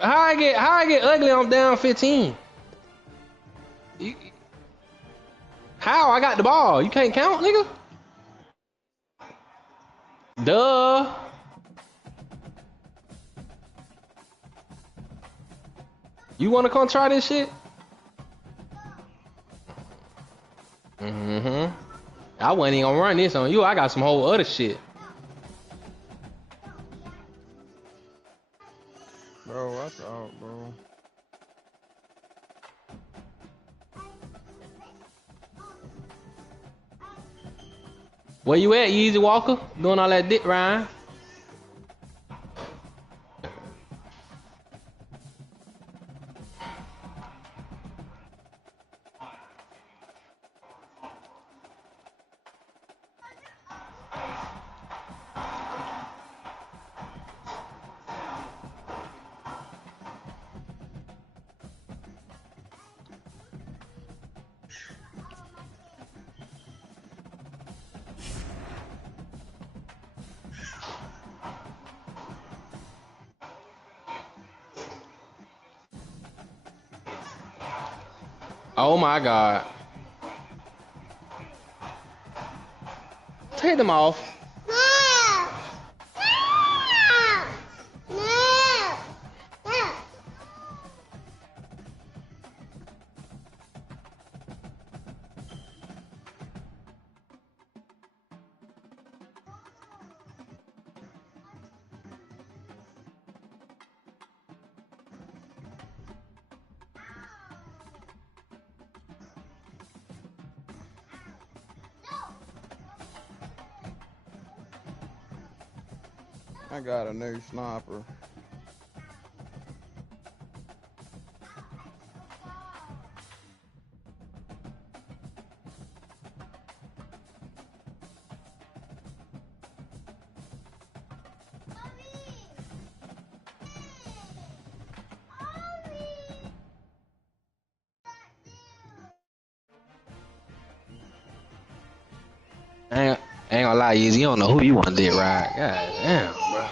How I get ugly? I'm down 15. You, how I got the ball? You can't count, nigga. Duh. You wanna come try this shit? Mm-hmm. I wasn't even gonna run this on you. I got some whole other shit. Bro, watch out, bro. Where you at, Easy Walker? Doing all that dick Ryan? Oh my god. Take them off. I got a new sniper. I ain't gonna lie, Easy. You don't know who you want to dick ride. God damn, bro.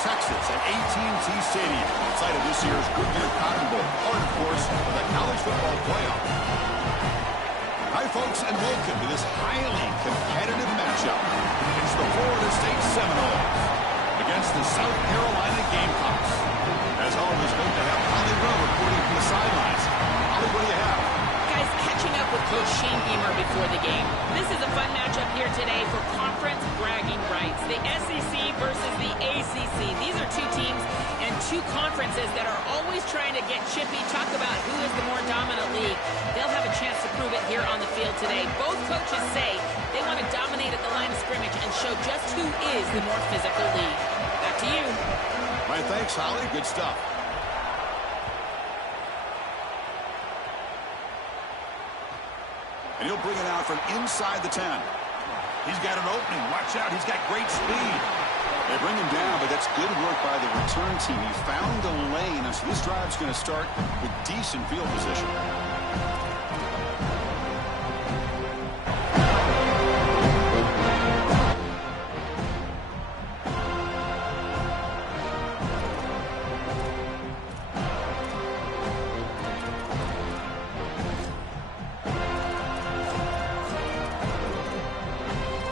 Texas at AT&T Stadium, site of this year's Goodyear Cotton Bowl, part, of course, of the college football playoff. Hi, folks, and welcome to this highly competitive matchup. It's the Florida State Seminoles against the South Carolina Gamecocks. As always, good to have Holly Rowe reporting from the sidelines. Holly, what do you have? Guys, catching up with Coach Shane Beamer before the game. This is a fun matchup here today for conference bragging rights. The SEC versus the ACC. These are two teams and two conferences that are always trying to get chippy, talk about who is the more dominant league. They'll have a chance to prove it here on the field today. Both coaches say they want to dominate at the line of scrimmage and show just who is the more physical league. Back to you. All right, thanks, Holly. Good stuff. And he'll bring it out from inside the 10. He's got an opening. Watch out. He's got great speed. They bring him down, but that's good work by the return team. He found the lane, and so this drive's going to start with decent field position.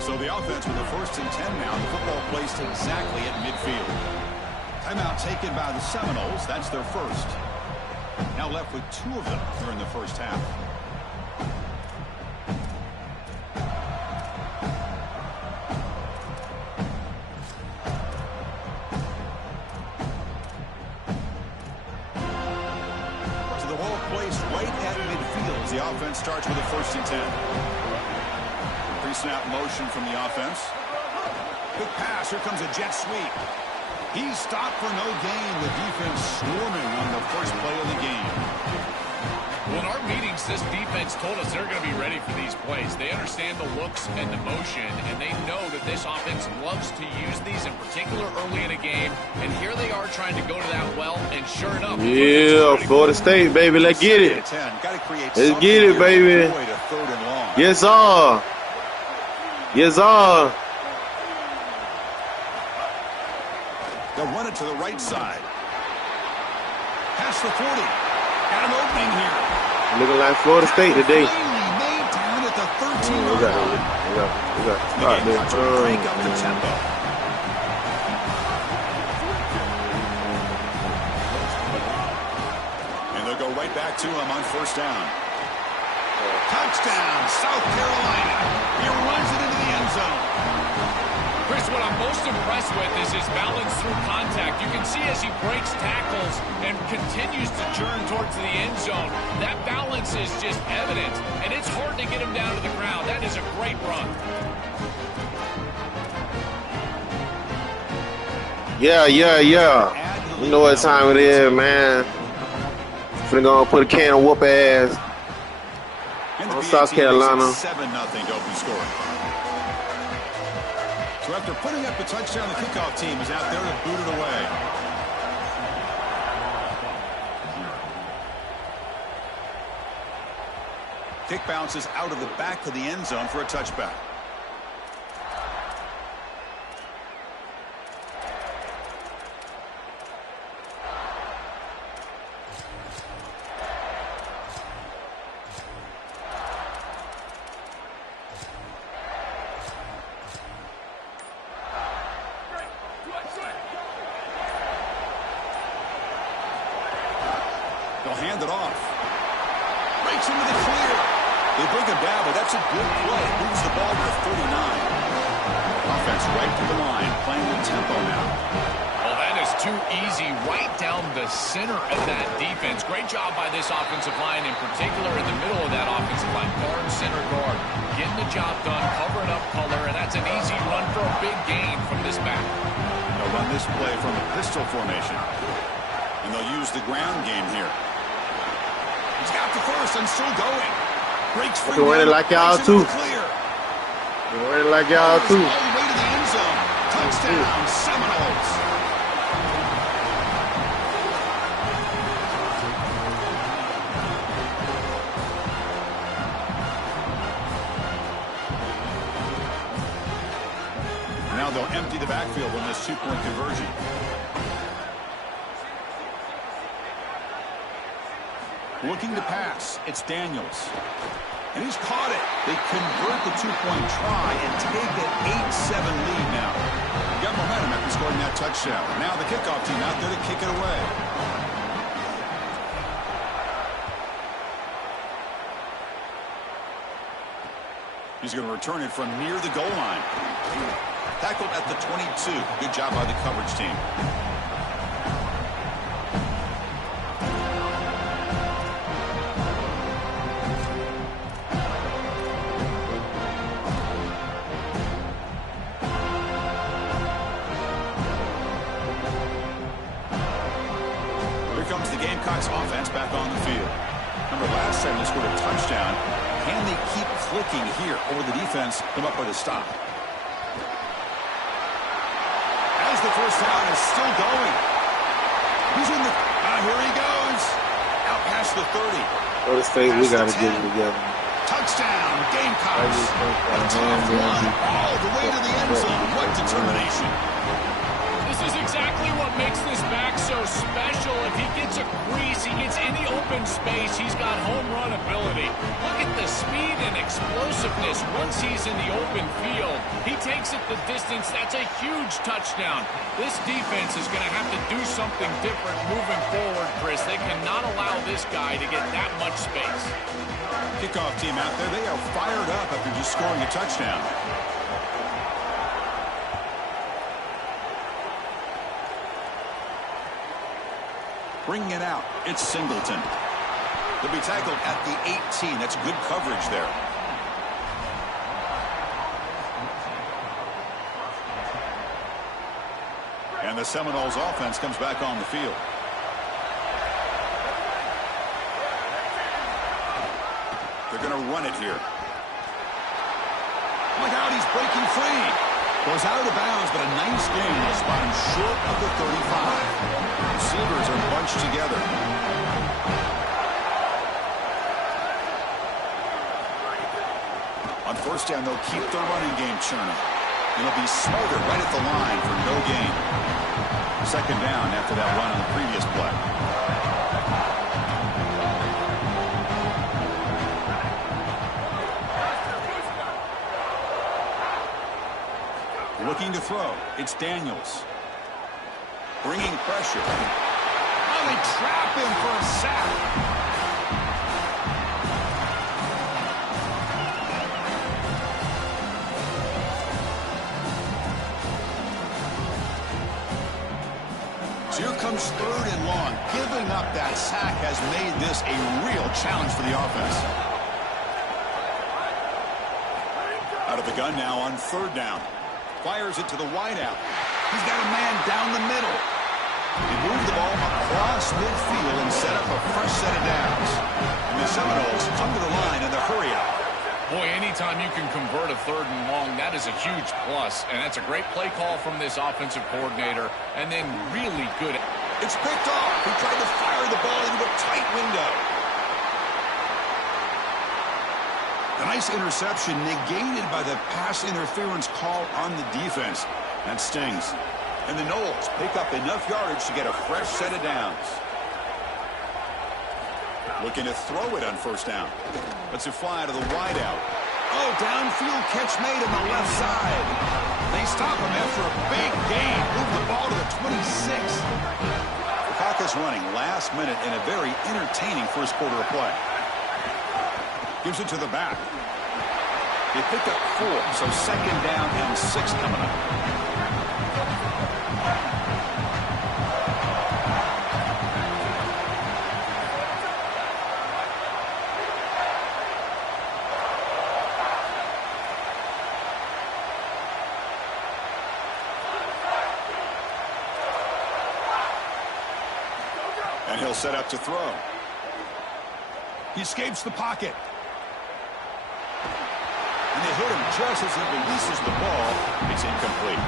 So the offense with a 1st and 10 now. The football placed exactly at midfield. Timeout taken by the Seminoles. That's their first. Now left with 2 of them here in the first half. So the ball placed right at midfield as the offense starts with a 1st and 10. Pre-snap motion from the offense. Quick pass. Here comes a jet sweep. He's stopped for no gain. The defense swarming on the first play of the game. Well, in our meetings, this defense told us they're going to be ready for these plays. They understand the looks and the motion, and they know that this offense loves to use these, in particular early in a game. And here they are trying to go to that well, and sure enough. Yeah, Florida State, baby. Let's get it. Let's get it, baby. Yes, sir. Yes, sir. They'll run it to the right side. Past the 40. Got an opening here. Looking like Florida State today. Made down at the 13-yard We got start this. Break up the tempo. And they'll go right back to him on 1st down. Touchdown, South Carolina. He runs it into the end zone. Chris, what I'm most impressed with is his balance through contact. You can see as he breaks tackles and continues to turn towards the end zone, that balance is just evident, and it's hard to get him down to the ground. That is a great run. Yeah. You know what time it is, man. Finna go put a can of whoop ass on South Carolina. 7-0 open score. So after putting up the touchdown, the kickoff team is out there to boot it away. Kick bounces out of the back of the end zone for a touchback. They'll hand it off. Breaks into the clear. They bring him down, but that's a good play. Moves the ball to the 39. Offense right to the line, playing with tempo now. Well, that is too easy right down the center of that defense. Great job by this offensive line, in particular in the middle of that offensive line. Guard, center guard, getting the job done, covering up color, and that's an easy run for a big gain from this back. They'll run this play from a pistol formation, and they'll use the ground game here. He's got the first and still going. Breaks free. Run it like y'all too. Run it like y'all too. All the way to the end zone. Touchdown, Seminoles. Now they'll empty the backfield on this 2-point conversion. Looking to pass. It's Daniels. And he's caught it. They convert the two-point try and take an 8-7 lead now. They got momentum after scoring that touchdown. Now the kickoff team out there to kick it away. He's going to return it from near the goal line. Tackled at the 22. Good job by the coverage team. Here comes the Gamecocks offense back on the field. Remember last time they scored a touchdown. Can they keep clicking here over the defense? Come up with a stop. As the first down is still going. He's in the... here he goes. Out past the 30. What a state we got to get it together. Touchdown, Gamecocks. A tough one all the way to the end zone. What determination. This is exactly what makes this back so special. If he gets a crease, he gets any open space, he's got home run ability. Look at the speed and explosiveness once he's in the open field. He takes it the distance. That's a huge touchdown. This defense is going to have to do something different moving forward, Chris. They cannot allow this guy to get that much space. Kickoff team out there, they are fired up after just scoring a touchdown. Bringing it out, it's Singleton. They'll be tackled at the 18. That's good coverage there. And the Seminoles offense comes back on the field. They're going to run it here. Look out, he's breaking free. Goes out of bounds, but a nice game will spot him short of the 35. Receivers are bunched together. On first down, they'll keep their running game churning. And they'll be smothered right at the line for no gain. Second down after that run on the previous play. Looking to throw. It's Daniels. Bringing pressure. Oh, they trap him for a sack. So here comes third and long. Giving up that sack has made this a real challenge for the offense. Out of the gun now on third down. Fires it to the wideout. He's got a man down the middle. He moved the ball across midfield and set up a fresh set of downs. And the Seminoles come to the line in the hurry out. Boy, anytime you can convert a third and long, that is a huge plus. And that's a great play call from this offensive coordinator. And then really good. It's picked off. He tried to fire the ball into a tight window. A nice interception negated by the pass interference call on the defense. That stings. And the Noles pick up enough yardage to get a fresh set of downs. Looking to throw it on first down. Let's it fly to the wideout. Oh, downfield catch made on the left side. They stop him after a big gain. Move the ball to the 26. The clock is running last minute in a very entertaining first quarter of play. Gives it to the back. They picked up 4, so second down and 6 coming up. And he'll set up to throw. He escapes the pocket. And they hit him just as he releases the ball. It's incomplete.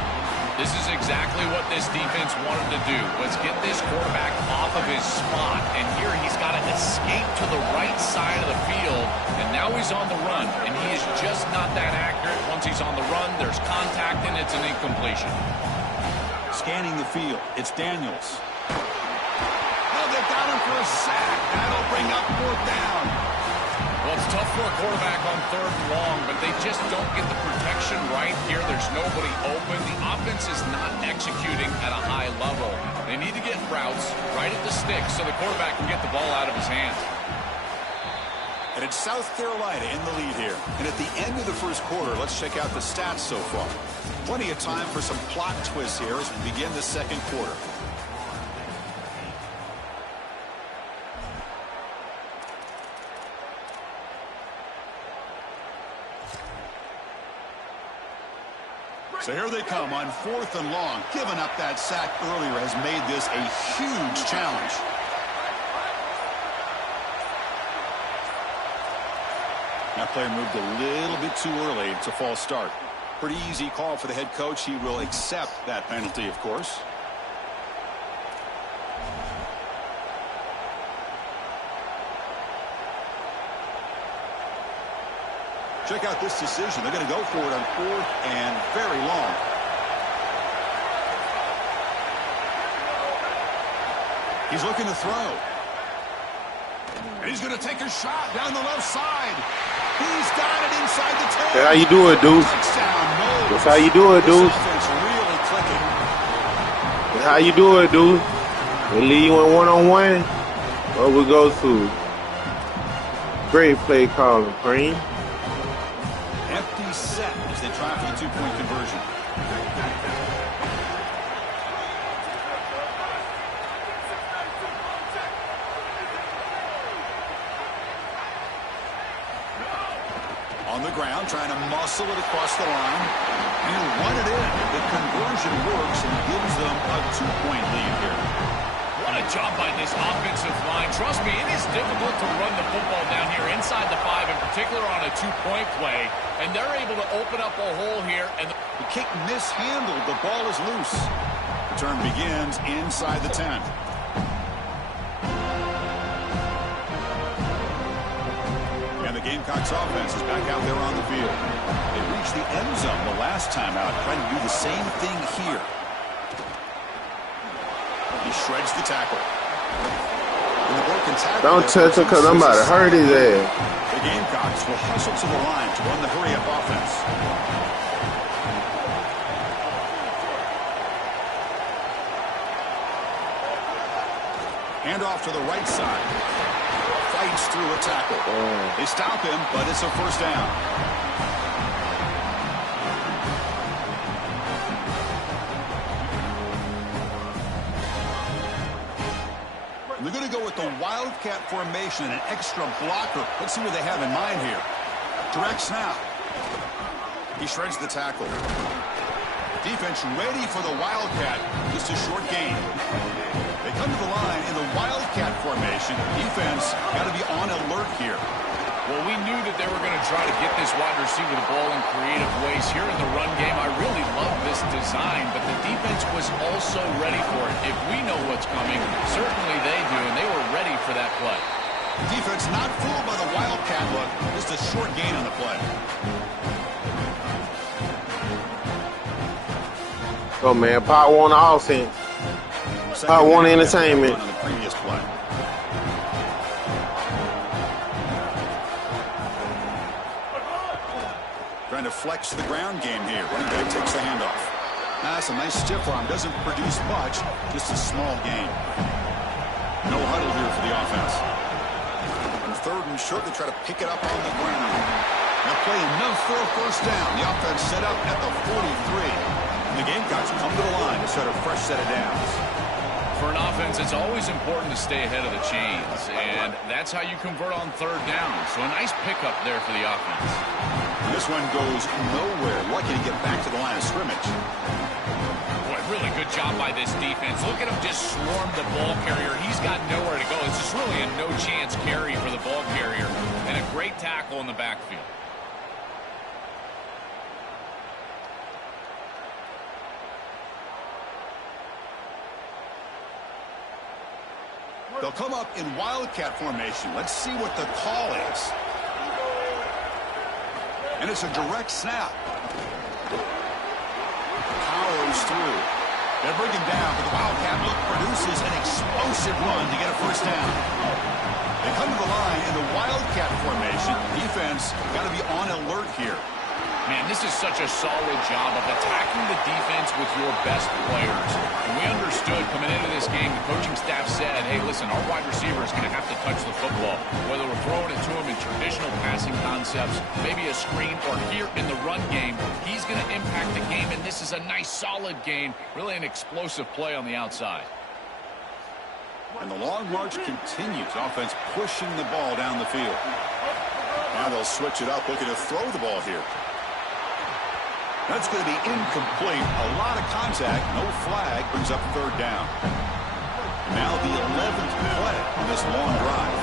This is exactly what this defense wanted to do, was get this quarterback off of his spot. And here he's got to escape to the right side of the field. And now he's on the run. And he is just not that accurate. Once he's on the run, there's contact, and it's an incompletion. Scanning the field. It's Daniels. Oh, they got him for a sack. That'll bring setting up 4th down. Well, it's tough for a quarterback on 3rd and long, but they just don't get the protection right here. There's nobody open. The offense is not executing at a high level. They need to get routes right at the stick so the quarterback can get the ball out of his hands. And it's South Carolina in the lead here. And at the end of the first quarter, let's check out the stats so far. Plenty of time for some plot twists here as we begin the second quarter. So here they come on 4th and long. Giving up that sack earlier has made this a huge challenge. That play moved a little bit too early. It's a false start. Pretty easy call for the head coach. He will accept that penalty, of course. Check out this decision. They're going to go for it on 4th and very long. He's looking to throw. And he's going to take a shot down the left side. He's got it inside the 10. That's how you do it, Deuce. That's how you do it, Deuce. Really clicking. That's how you do it, Deuce. We lead you in one-on-one. What we go to? Great play calling, Preem. Empty set as they try for the 2-point conversion. On the ground, trying to muscle it across the line. And run it in. The conversion works and gives them a 2-point lead here. What a job by this offensive line. Trust me, it is difficult to run the football down here inside the 5, in particular on a 2-point play. And they're able to open up a hole here. And the kick mishandled. The ball is loose. Return begins inside the 10. And the Gamecocks offense is back out there on the field. They reached the end zone the last time out, trying to do the same thing here. He shreds the tackle. Don't touch him because I'm about to hurt his ass. The Gamecocks will hustle to the line to run the hurry-up offense. Hand off to the right side. Fights through a tackle. They stop him, but it's a first down. They're going to go with the Wildcat formation and an extra blocker. Let's see what they have in mind here. Direct snap. He shreds the tackle. Defense ready for the Wildcat. Just a short gain. They come to the line in the Wildcat formation. Defense got to be on alert here. Well, we knew that they were going to try to get this wide receiver the ball in creative ways. Here in the run game, I really love this design, but the defense was also ready for it. If we know what's coming, certainly they do, and they were ready for that play. Defense not fooled by the Wildcat look. Just a short gain on the play. Oh, man, Pot one offense. Pot one entertainment. On the previous play. Trying to flex the ground game here. Running back takes the handoff. That's a nice stiff arm. Doesn't produce much. Just a small gain. No huddle here for the offense. On 3rd and short, they try to pick it up on the ground. Now play enough for a first down. The offense set up at the 43. And the Gamecocks come to the line to set a fresh set of downs. For an offense, it's always important to stay ahead of the chains, and that's how you convert on 3rd down. So a nice pickup there for the offense. This one goes nowhere. Lucky to get back to the line of scrimmage. Boy, really good job by this defense. Look at him just swarm the ball carrier. He's got nowhere to go. It's just really a no-chance carry for the ball carrier, and a great tackle in the backfield. They'll come up in Wildcat formation. Let's see what the call is. And it's a direct snap. Powers through. They're bringing down, but the Wildcat look produces an explosive aggressive run to get a first down. They come to the line in the Wildcat formation. Defense got to be on alert here. Man, this is such a solid job of attacking the defense with your best players. And we understood coming into this game, the coaching staff said, hey, listen, our wide receiver is going to have to touch the football. Whether we're throwing it to him in traditional passing concepts, maybe a screen, or here in the run game, he's going to impact the game. And this is a nice, solid game, really an explosive play on the outside. And the long march continues. Offense pushing the ball down the field. Now they'll switch it up, looking to throw the ball here. That's going to be incomplete. A lot of contact. No flag. Brings up third down. And now the 11th play on this long drive.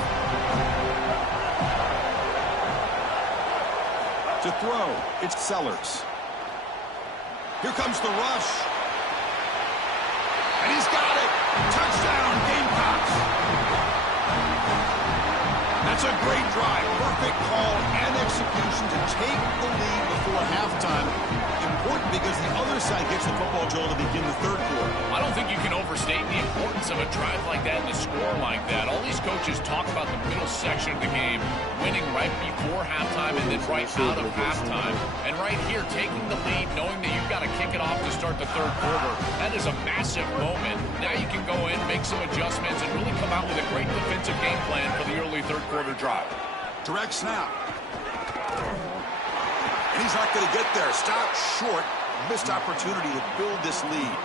To throw, it's Sellers. Here comes the rush. And he's got it. Touchdown, Gamecocks. That's a great drive. Perfect call and execution to take the lead before halftime. Important because the other side gets the football, Joel, to begin the third quarter. I don't think you can overstate the importance of a drive like that and a score like that. All these coaches talk about the middle section of the game, winning right before halftime and then right out of halftime. And right here, taking the lead, knowing that you've got to kick it off to start the third quarter, that is a massive moment. Now you can go in, make some adjustments, and really come out with a great defensive game plan for the early third quarter drive. Direct snap. And he's not going to get there. Stop short. Missed opportunity to build this lead.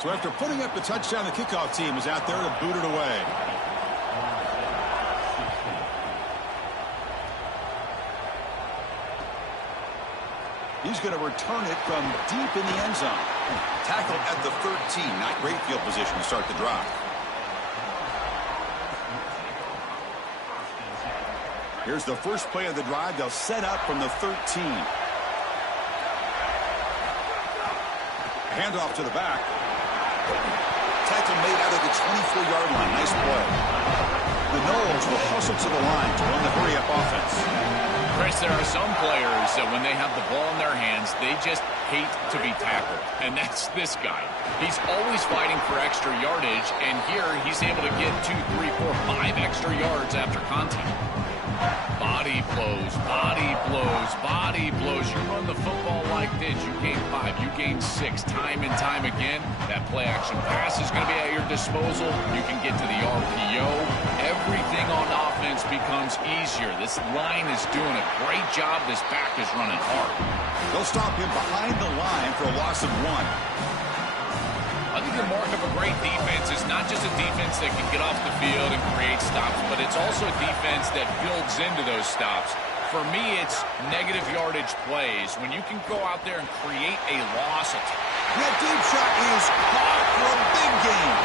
So after putting up the touchdown, the kickoff team is out there to boot it away. He's going to return it from deep in the end zone. Tackled at the 13. Not great field position to start the drive. Here's the first play of the drive. They'll set up from the 13. Handoff to the back. Tackle made out of the 24-yard line. Nice play. The Noles will hustle to the line to run the hurry-up offense. Chris, there are some players that when they have the ball in their hands, they just hate to be tackled. And that's this guy. He's always fighting for extra yardage, and here he's able to get 2, 3, 4, 5 extra yards after contact. Body blows, body blows, body blows. You run the football like this, you gain 5, you gain 6, time and time again. That play action pass is going to be at your disposal. You can get to the RPO. Everything on offense becomes easier. This line is doing a great job. This back is running hard. They'll stop him behind the line for a loss of 1. I think the mark of a great defense is not just a defense that can get off the field and create stops, but it's also a defense that builds into those stops. For me, it's negative yardage plays. When you can go out there and create a loss. That deep shot is caught for a big gain.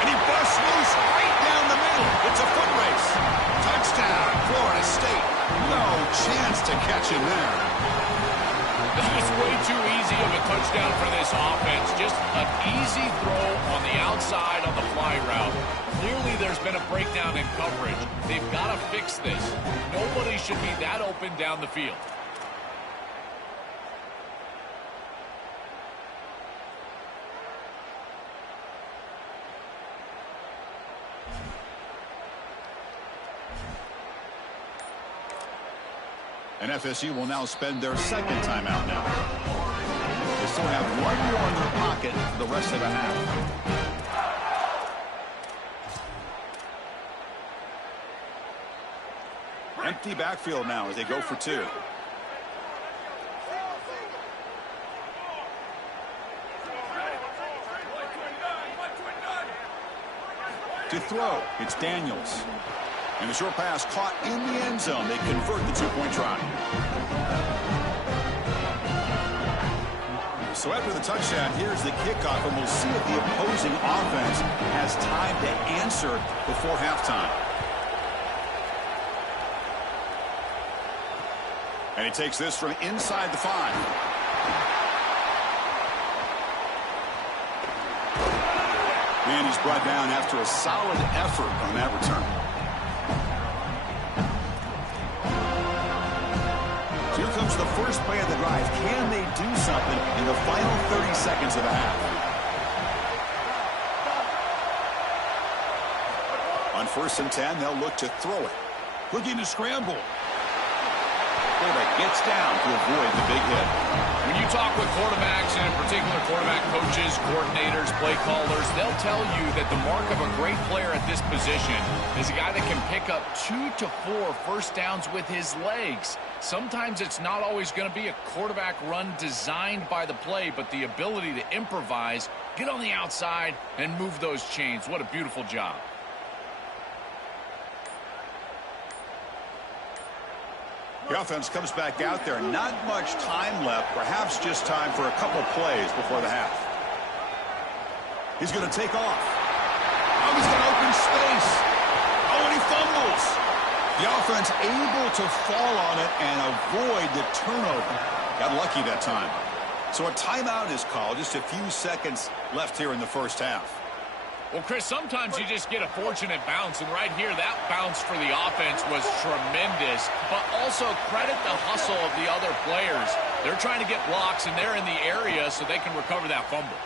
And he busts loose right down the middle. It's a foot race. Touchdown, Florida State. No chance to catch him there. That was way too easy of a touchdown for this offense. Just an easy throw on the outside on the fly route. Clearly there's been a breakdown in coverage. They've got to fix this. Nobody should be that open down the field. And FSU will now spend their second timeout now. They still have one more in their pocket for the rest of the half. Empty backfield now as they go for 2. To throw, it's Daniels. And a short pass caught in the end zone. They convert the 2-point try. So after the touchdown, here's the kickoff, and we'll see if the opposing offense has time to answer before halftime. And he takes this from inside the 5. And he's brought down after a solid effort on that return. Here comes the first play of the drive. Can they do something in the final 30 seconds of the half? On 1st and 10, they'll look to throw it. Looking to scramble. Quarterback gets down to avoid the big hit. When you talk with quarterbacks, and in particular quarterback coaches, coordinators, play callers, they'll tell you that the mark of a great player at this position is a guy that can pick up 2 to 4 first downs with his legs. Sometimes it's not always going to be a quarterback run designed by the play, but the ability to improvise, get on the outside, and move those chains. What a beautiful job. The offense comes back out there. Not much time left. Perhaps just time for a couple plays before the half. He's going to take off. Oh, he's got open space. Oh, and he fumbles. The offense able to fall on it and avoid the turnover. Got lucky that time. So a timeout is called. Just a few seconds left here in the first half. Well, Chris, sometimes you just get a fortunate bounce, and right here, that bounce for the offense was tremendous, but also credit the hustle of the other players. They're trying to get blocks, and they're in the area so they can recover that fumble.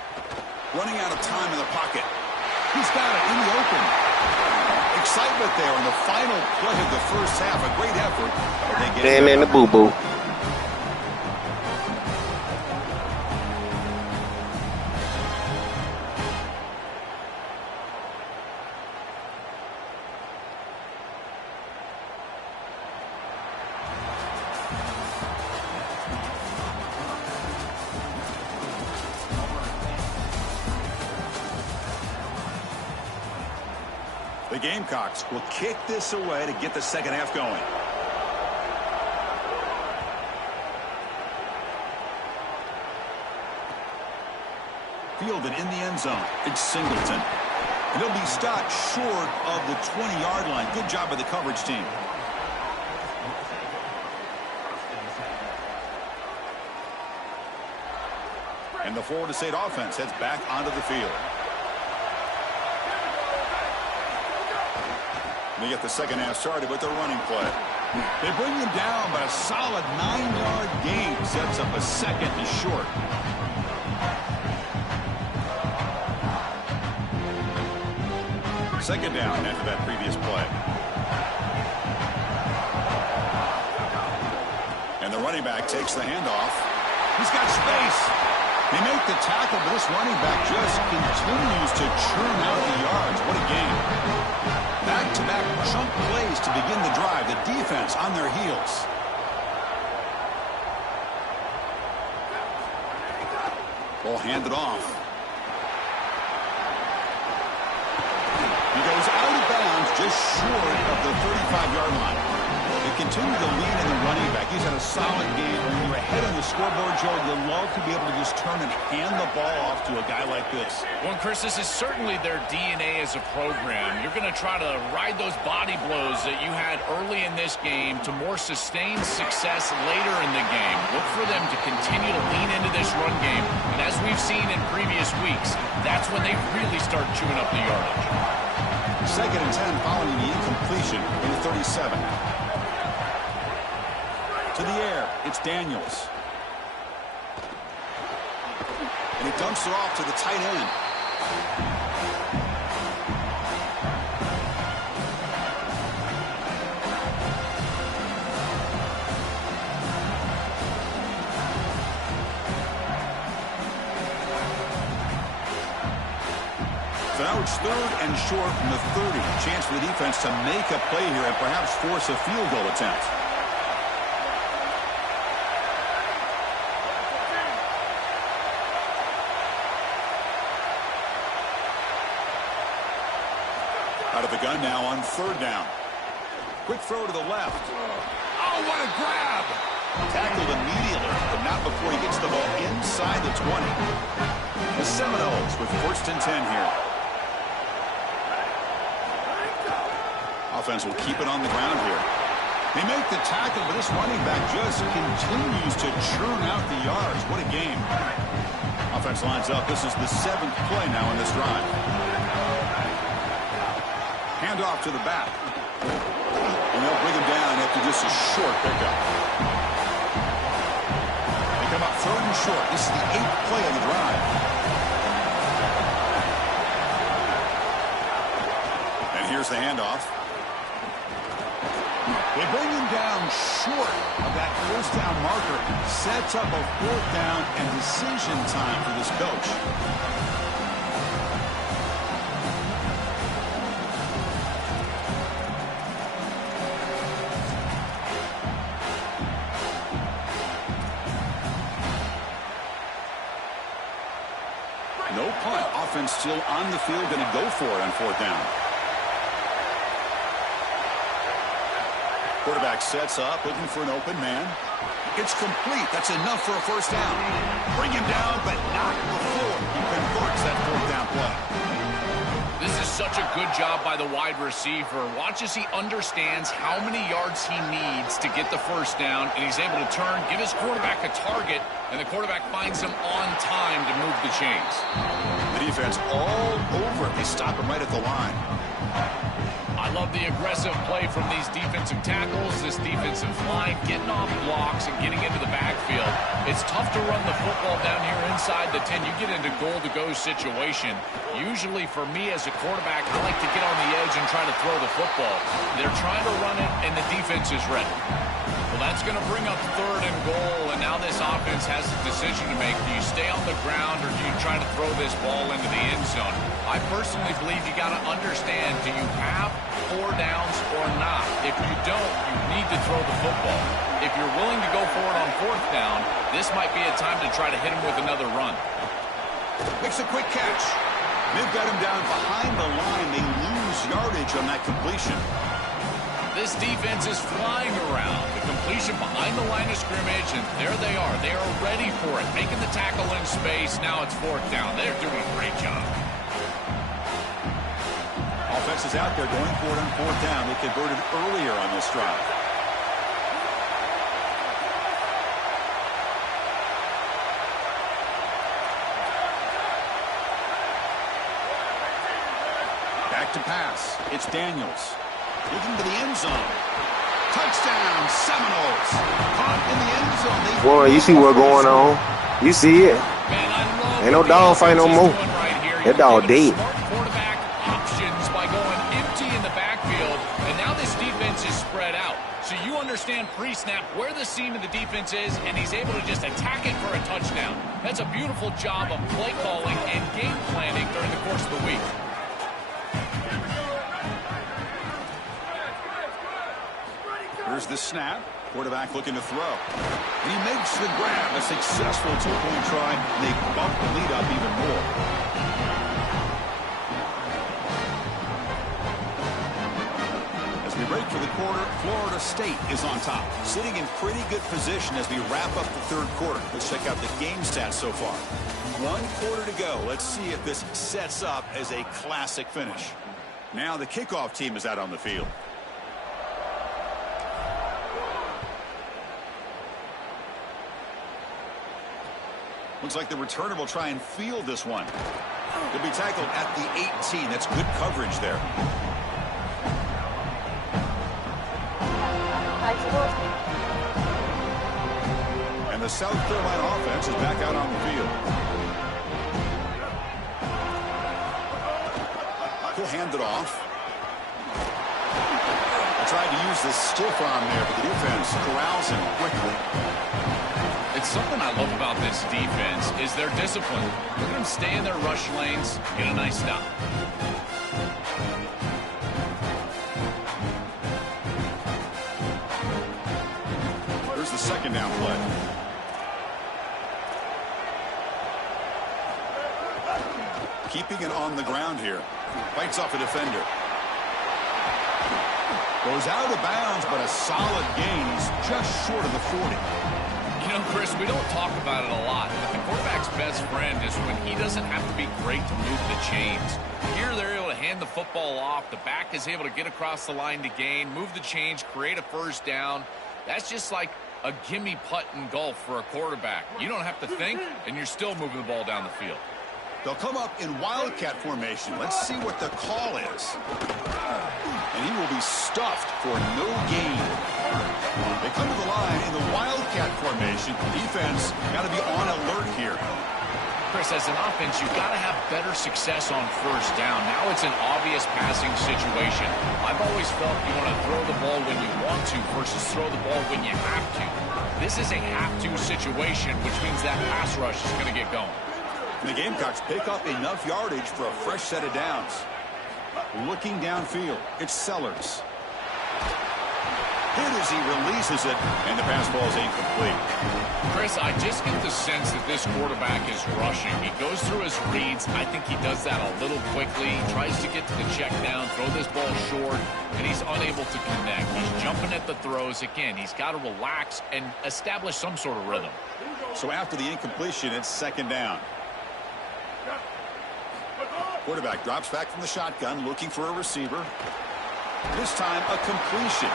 Running out of time in the pocket. He's got it in the open. Excitement there in the final play of the first half. A great effort. But they get Damn in the boo-boo. The Gamecocks will kick this away to get the second half going. Fielded in the end zone. It's Singleton. And he'll be stopped short of the 20-yard line. Good job by the coverage team. And the Florida State offense heads back onto the field. They get the second half started with their running play. They bring him down, but a solid 9-yard gain sets up a second and short. Second down after that previous play. And the running back takes the handoff. He's got space. They make the tackle, but this running back just continues to churn out the yards. What a game. Back-to-back chunk plays to begin the drive. The defense on their heels. Ball handed off. He goes out of bounds just short of the 35-yard line. They continue to lean in the running back. He's had a solid game. When you're ahead on the scoreboard, Joe, you love to be able to just turn and hand the ball off to a guy like this. Well, Chris, this is certainly their DNA as a program. You're going to try to ride those body blows that you had early in this game to more sustained success later in the game. Look for them to continue to lean into this run game. And as we've seen in previous weeks, that's when they really start chewing up the yardage. Second and 10 following the incompletion in the 37. To the air, it's Daniels. And he dumps it off to the tight end. So now it's third and short from the 30. Chance for the defense to make a play here and perhaps force a field goal attempt. Out of the gun now on third down. Quick throw to the left. Oh, what a grab! Tackled immediately, but not before he gets the ball inside the 20. The Seminoles with first and 10 here. Offense will keep it on the ground here. They make the tackle, but this running back just continues to churn out the yards. What a game. Offense lines up. This is the 7th play now in this drive. Handoff to the back. And they'll bring him down after just a short pickup. They come up third and short. This is the 8th play of the drive. And here's Here's the handoff. They bring him down short of that first down marker. Sets up a fourth down and decision time for this coach. No punt. Offense still on the field, going to go for it on fourth down. Quarterback sets up, looking for an open man. It's complete. That's enough for a first down. Bring him down, but not before he converts that fourth down play. This is such a good job by the wide receiver. Watch as he understands how many yards he needs to get the first down, and he's able to turn, give his quarterback a target, and the quarterback finds him on time to move the chains. The defense all over. They stop him right at the line. I love the aggressive play from these defensive tackles, this defensive line, getting off blocks and getting into the backfield. It's tough to run the football down here inside the 10. You get into goal-to-go situation. Usually for me as a quarterback, I like to get on the edge and try to throw the football. They're trying to run it, and the defense is ready. Well, that's going to bring up third and goal, and now this offense has a decision to make. Do you stay on the ground, or do you try to throw this ball into the end zone? I personally believe you got to understand, do you have 4 downs or not? If you don't, you need to throw the football. If you're willing to go for it on fourth down, this might be a time to try to hit him with another run. Makes a quick catch. They've got him down behind the line. They lose yardage on that completion. This defense is flying around. The completion behind the line of scrimmage, and there they are. They are ready for it, making the tackle in space. Now it's fourth down. They're doing a great job. Offense is out there going for it on fourth down. They converted earlier on this drive. Back to pass. It's Daniels. Looking to the end zone. Touchdown, Seminoles. Caught in the end zone. Boy, you see what's going on. You see it. Man, I love Ain't no dog fight no more. right here. That dog dead. Smart quarterback options by going empty in the backfield, and now this defense is spread out. So you understand pre-snap where the seam of the defense is, and he's able to just attack it for a touchdown. That's a beautiful job of play calling and game planning during the course of the week. Here's the snap. Quarterback looking to throw. And he makes the grab. A successful two-point try. And they bump the lead up even more. As we break for the quarter, Florida State is on top. Sitting in pretty good position as we wrap up the third quarter. Let's check out the game stats so far. 1 quarter to go. Let's see if this sets up as a classic finish. Now the kickoff team is out on the field. Looks like the returner will try and field this one. He'll be tackled at the 18. That's good coverage there. And the South Carolina offense is back out on the field. He'll hand it off. I tried to use the stiff arm there, but the defense corrals him quickly. It's something I love about this defense is their discipline. Look at them stay in their rush lanes, get a nice stop. Here's the second down play. Keeping it on the ground here. Fights off a defender. Goes out of bounds, but a solid gain. He's just short of the 40. You know, Chris, we don't talk about it a lot, but the quarterback's best friend is when he doesn't have to be great to move the chains. Here they're able to hand the football off. The back is able to get across the line to gain, move the chains, create a first down. That's just like a gimme putt in golf for a quarterback. You don't have to think, and you're still moving the ball down the field. They'll come up in wildcat formation. Let's see what the call is. And he will be stuffed for no gain. They come to the line in the wildcat formation. Defense got to be on alert here. Chris, as an offense, you've got to have better success on first down. Now it's an obvious passing situation. I've always felt you want to throw the ball when you want to versus throw the ball when you have to. This is a have-to situation, which means that pass rush is going to get going. The Gamecocks pick up enough yardage for a fresh set of downs. Looking downfield, it's Sellers. Hit as he releases it, and the pass ball is incomplete. Chris, I just get the sense that this quarterback is rushing. He goes through his reads. I think he does that a little quickly. He tries to get to the check down, throw this ball short, and he's unable to connect. He's jumping at the throws. Again, he's got to relax and establish some sort of rhythm. So after the incompletion, it's second down. Quarterback drops back from the shotgun, looking for a receiver. This time, a completion.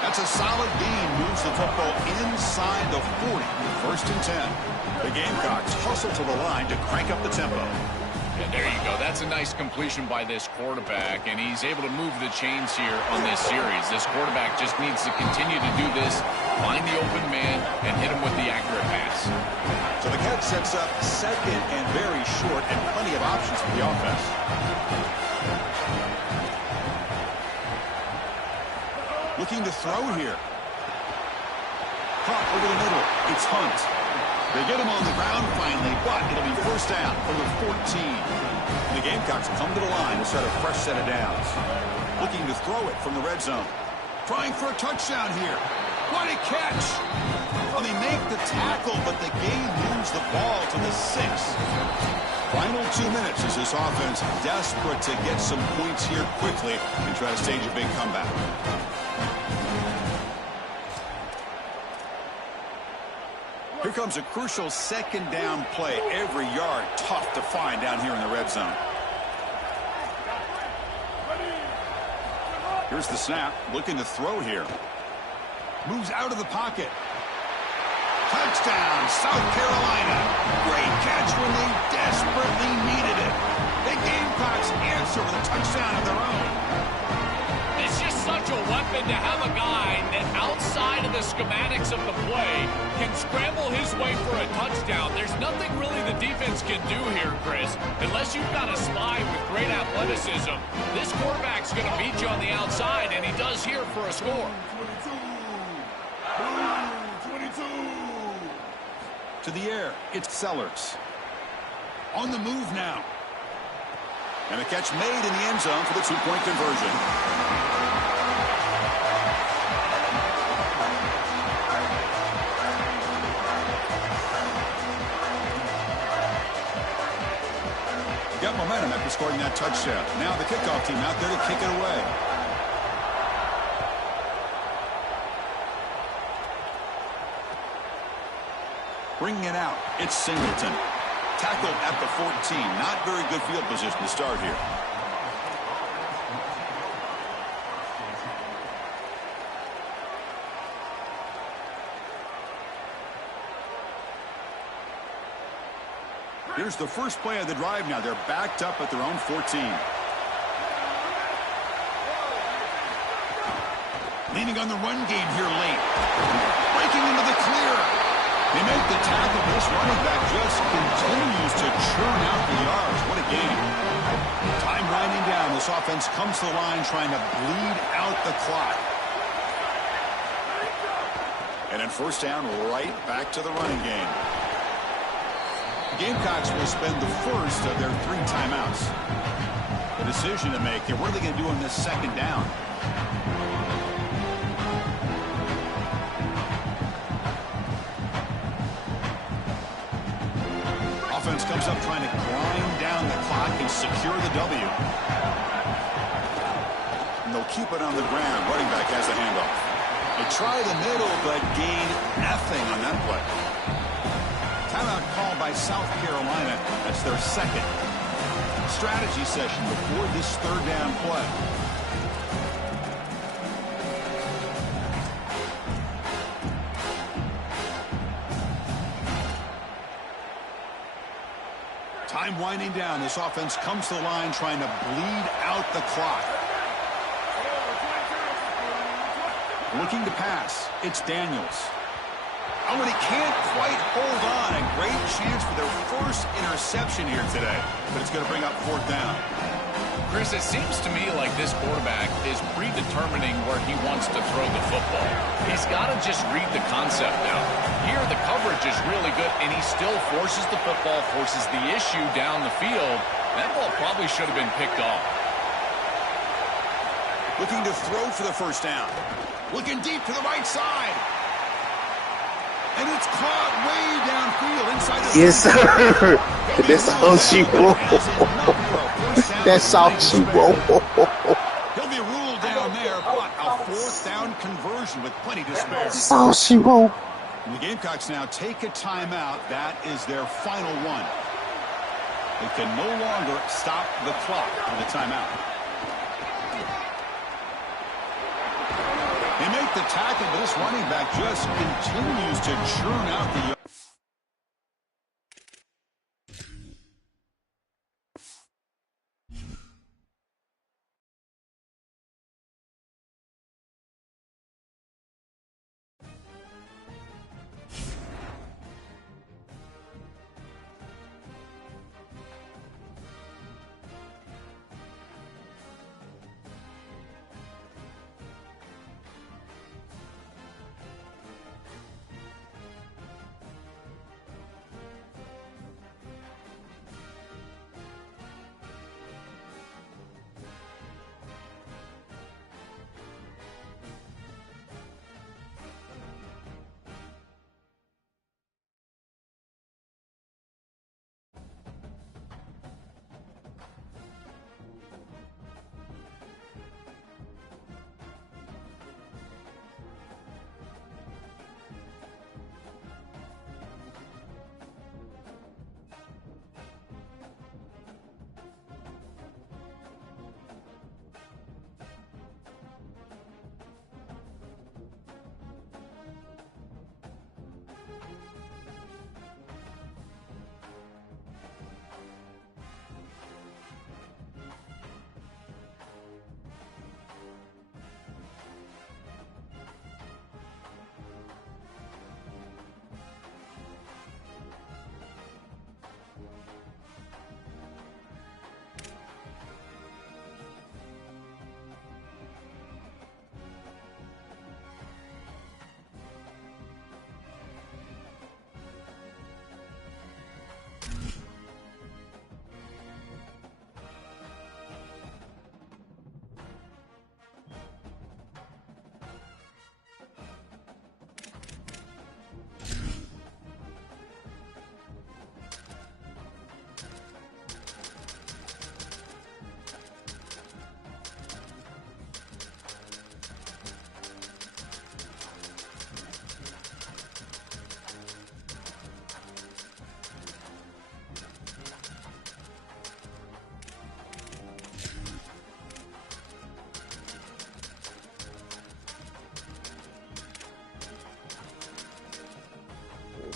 That's a solid gain. Moves the football inside the 40. First and 10. The Gamecocks hustle to the line to crank up the tempo. Yeah, there you go. That's a nice completion by this quarterback, and he's able to move the chains here on this series. This quarterback just needs to continue to do this, find the open man, and hit him with the accurate pass. So the catch sets up second and very short, and plenty of options for the offense. Looking to throw here. Caught over the middle. It's Hunt. They get him on the ground finally, but it'll be first down from the 14. The Gamecocks come to the line to set a fresh set of downs. Looking to throw it from the red zone. Trying for a touchdown here. What a catch! Well, they make the tackle, but the game moves the ball to the 6. Final 2 minutes as this offense desperate to get some points here quickly and try to stage a big comeback. Here comes a crucial second down play. Every yard tough to find down here in the red zone. Here's the snap. Looking to throw here. Moves out of the pocket. Touchdown, South Carolina. Great catch when they desperately needed it. The Gamecocks answer with a touchdown of their own. It's just such a weapon to have a guy that outside of the schematics of the play can scramble his way for a touchdown. There's nothing really the defense can do here, Chris. Unless you've got a spy with great athleticism, this quarterback's going to beat you on the outside, and he does here for a score. 22. To the air, it's Sellers. On the move now. And a catch made in the end zone for the 2-point conversion. Got momentum after scoring that touchdown. Now the kickoff team out there to kick it away. Bringing it out, it's Singleton. Tackled at the 14. Not very good field position to start here. Here's the first play of the drive now. They're backed up at their own 14. Leaning on the run game here late. Breaking into the clear. They make the tackle. This running back just continues to churn out the yards. What a game. Time winding down. This offense comes to the line trying to bleed out the clock. And then first down, right back to the running game. Gamecocks will spend the first of their 3 timeouts. The decision to make here. What are they going to do on this second down? Offense comes up trying to grind down the clock and secure the W. And they'll keep it on the ground. Running back has the handoff. They try the middle, but gain nothing on that play. Timeout called by South Carolina. That's their second. Strategy session before this third down play. Time winding down. This offense comes to the line trying to bleed out the clock. Looking to pass. It's Daniels. Oh, and he can't quite hold on. A great chance for their first interception here today. But it's going to bring up 4th down. Chris, it seems to me like this quarterback is predetermining where he wants to throw the football. He's got to just read the concept now. Here, the coverage is really good, and he still forces the football, forces the issue down the field. That ball probably should have been picked off. Looking to throw for the first down. Looking deep to the right side. And it's caught way downfield inside the... Yes, sir. That's all she wrote. That's all she wrote. He'll be ruled down there, but a 4th down conversion with plenty to spare. That's all she wrote. And the Gamecocks now take a timeout. That is their final one. They can no longer stop the clock with a timeout. They make the tackle, but this running back just continues to churn out the...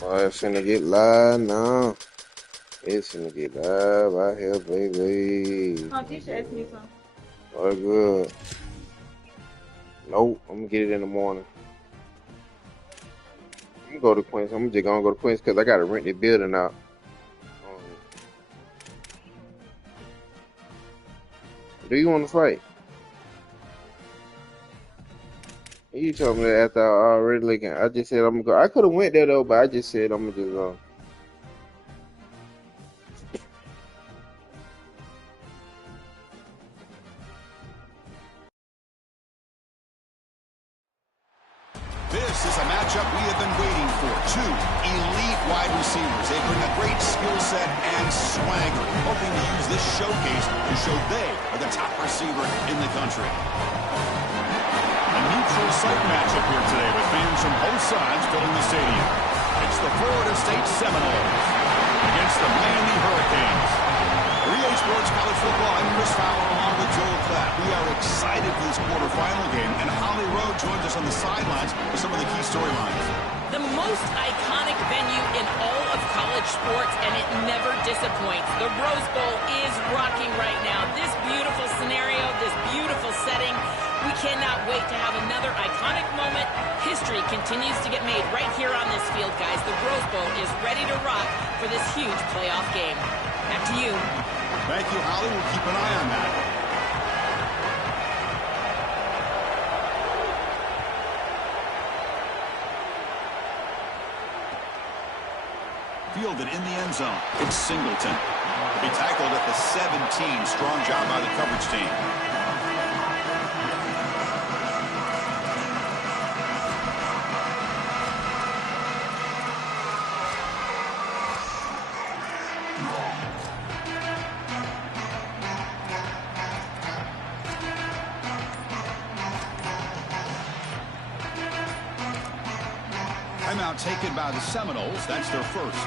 Oh, it's finna get live now. It's finna get live out here, baby. Oh, Tisha asked me something. Oh, good. Nope, I'm gonna get it in the morning. I'm gonna go to Queens. I'm just gonna go to Queens because I gotta rent the building out. Do you want to fight? You told me that after I already looking. I just said I'm gonna go. I could have went there though, but I just said I'm gonna just go. This is a matchup we have been waiting for. Two elite wide receivers. They bring a great skill set and swagger, hoping to use this showcase to show they are the top receiver in the country. A neutral site matchup here today with fans from both sides filling the stadium. It's the Florida State Seminoles against the Miami Hurricanes. For EA Sports College Football, I'm Chris Fowler along with Joel Klatt. We are excited for this quarterfinal game, and Holly Rowe joins us on the sidelines for some of the key storylines. The most iconic venue in all of college sports, and it never disappoints. The Rose Bowl is rocking right now. This beautiful scenario, this beautiful setting, we cannot wait set to have another iconic moment. History continues to get made right here on this field, guys. The Rose Bowl is ready to rock for this huge playoff game. Back to you. Thank you, Holly. We'll keep an eye on that. Fielded in the end zone. It's Singleton. To be tackled at the 17. Strong job by the coverage team. Timeout taken by the Seminoles. That's their first.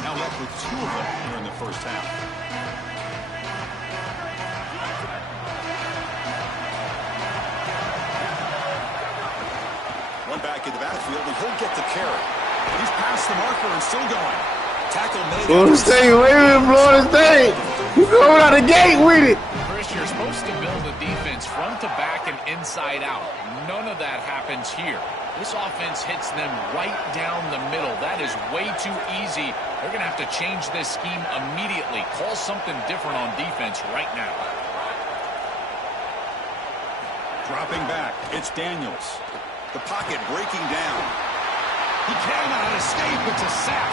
Now left with 2 of them here in the first half. One back in the backfield, and he'll get the carry. He's past the marker and still going. Tackle made. Florida State, wait a minute, Florida State. You going out the gate with it. Chris, you're supposed to build a defense front to back and inside out. None of that happens here. This offense hits them right down the middle. That is way too easy. They're going to have to change this scheme immediately. Call something different on defense right now. Dropping back, it's Daniels. The pocket breaking down. He cannot escape. It's a sack.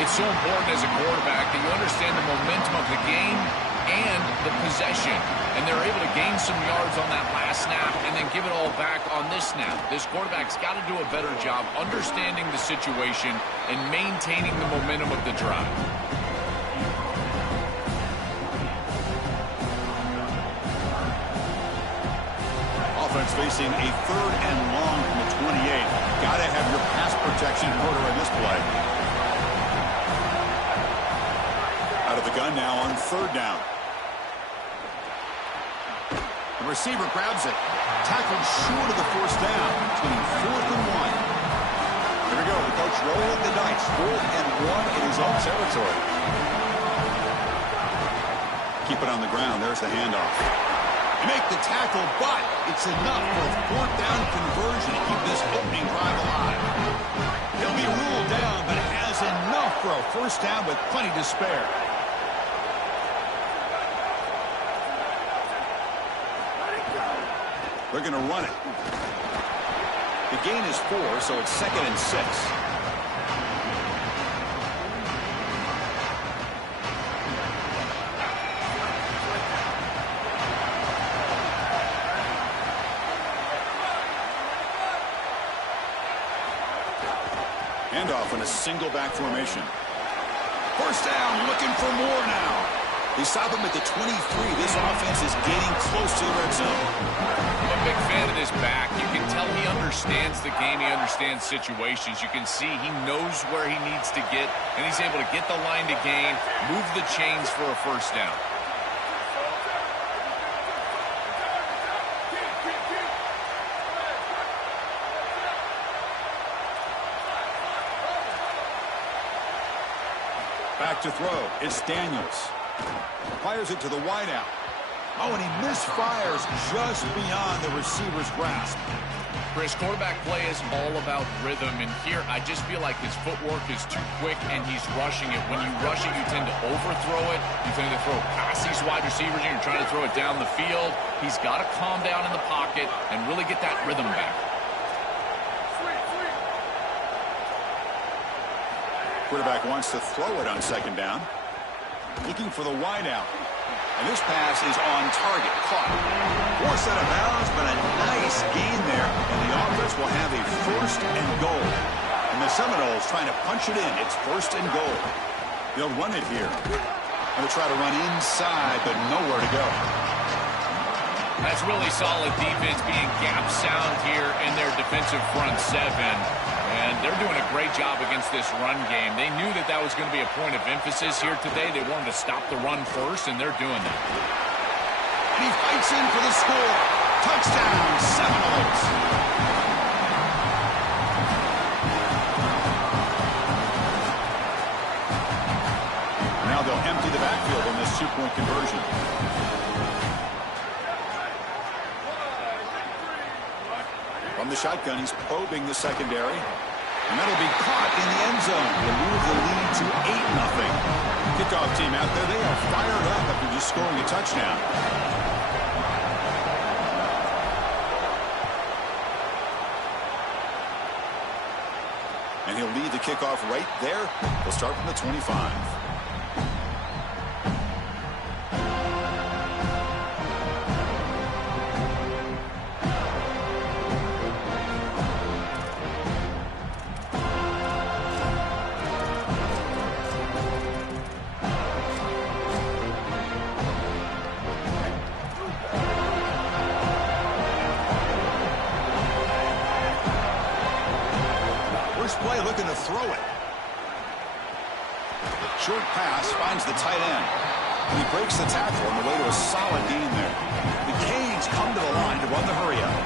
It's so important as a quarterback that you understand the momentum of the game and the possession. And they're able to gain some yards on that last snap and then give it all back on this snap. This quarterback's got to do a better job understanding the situation and maintaining the momentum of the drive. Offense facing a 3rd and long from the 28. Got to have your pass protection quarter in this play. Out of the gun now on 3rd down. The receiver grabs it. Tackled short of the 1st down. It's going to be 4th and 1. Here we go. The coach rolling the dice. 4th and 1 in his own territory. Keep it on the ground. There's the handoff. They make the tackle, but it's enough for a 4th down conversion to keep this opening drive alive. He'll be ruled down, but has enough for a 1st down with plenty to spare. They're going to run it. The gain is 4, so it's 2nd and 6. Handoff in a single back formation. 1st down, looking for more now. They stop him at the 23. This offense is getting close to the red zone. I'm a big fan of this back. You can tell he understands the game. He understands situations. You can see he knows where he needs to get, and he's able to get the line to gain, move the chains for a 1st down. Back to throw. It's Daniels. Fires it to the wideout. Oh, and he misfires just beyond the receiver's grasp. Chris, quarterback play is all about rhythm, and here I just feel like his footwork is too quick and he's rushing it. When you rush it, you tend to overthrow it. You tend to throw past these wide receivers and you're trying to throw it down the field. He's got to calm down in the pocket and really get that rhythm back. Quarterback wants to throw it on 2nd down. Looking for the wideout. And this pass is on target. Caught. Forced out of bounds, but a nice gain there. And the offense will have a 1st and goal. And the Seminoles trying to punch it in. It's 1st and goal. They'll run it here. And they'll try to run inside, but nowhere to go. That's really solid defense, being gap sound here in their defensive front 7. And they're doing a great job against this run game. They knew that that was going to be a point of emphasis here today. They wanted to stop the run first, and they're doing that. And he fights in for the score. Touchdown, Seminoles. Now they'll empty the backfield on this 2-point conversion. the shotgun. He's probing the secondary. And that'll be caught in the end zone to move the lead to 8-0. Kickoff team out there, they are fired up after just scoring a touchdown. And he'll lead the kickoff right there. He'll start from the 25. Play looking to throw it. Short pass finds the tight end. And he breaks the tackle on the way to a solid gain there. The Canes come to the line to run the hurry up.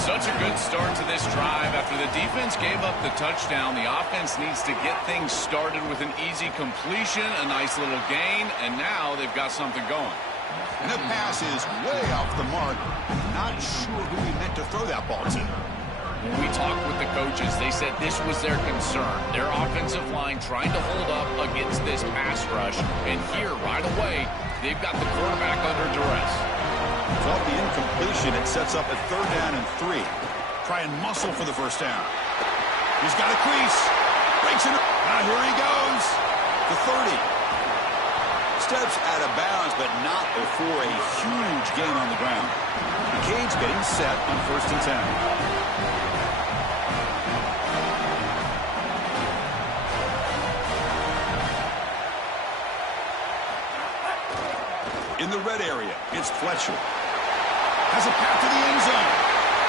Such a good start to this drive. After the defense gave up the touchdown, the offense needs to get things started with an easy completion, a nice little gain, and now they've got something going. And that pass is way off the mark. Not sure who he meant to throw that ball to. When we talked with the coaches, they said this was their concern. Their offensive line trying to hold up against this pass rush. And here, right away, they've got the quarterback under duress. So off the incompletion, it sets up a 3rd down and 3. Try and muscle for the first down. He's got a crease. Breaks it. Now here he goes. The 30. Steps out of bounds, but not before a huge gain on the ground. The Canes getting set on 1st and 10. In the red area, it's Fletcher. Has a path to the end zone.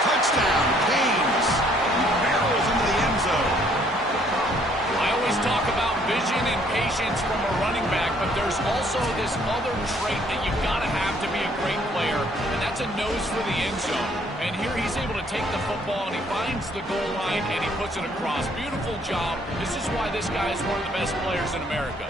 Touchdown, Canes. He barrels into the end zone. I always talk about vision and patience from a running back, but there's also this other trait that you've got to have to be a great player, and that's a nose for the end zone. And here he's able to take the football, and he finds the goal line, and he puts it across. Beautiful job. This is why this guy is one of the best players in America.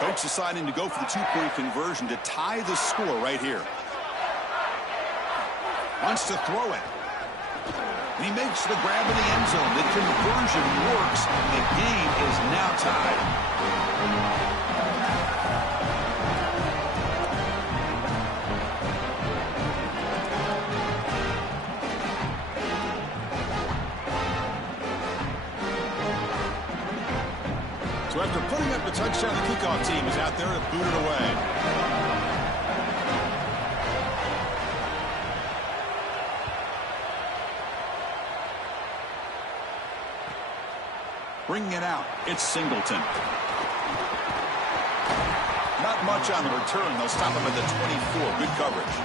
Coach deciding to go for the 2-point conversion to tie the score right here. Wants to throw it. And he makes the grab in the end zone. The conversion works. The game is now tied. So after putting up the touchdown, the kickoff team is out there to boot it away. Bringing it out, it's Singleton. Not much on the return. They'll stop him at the 24. Good coverage.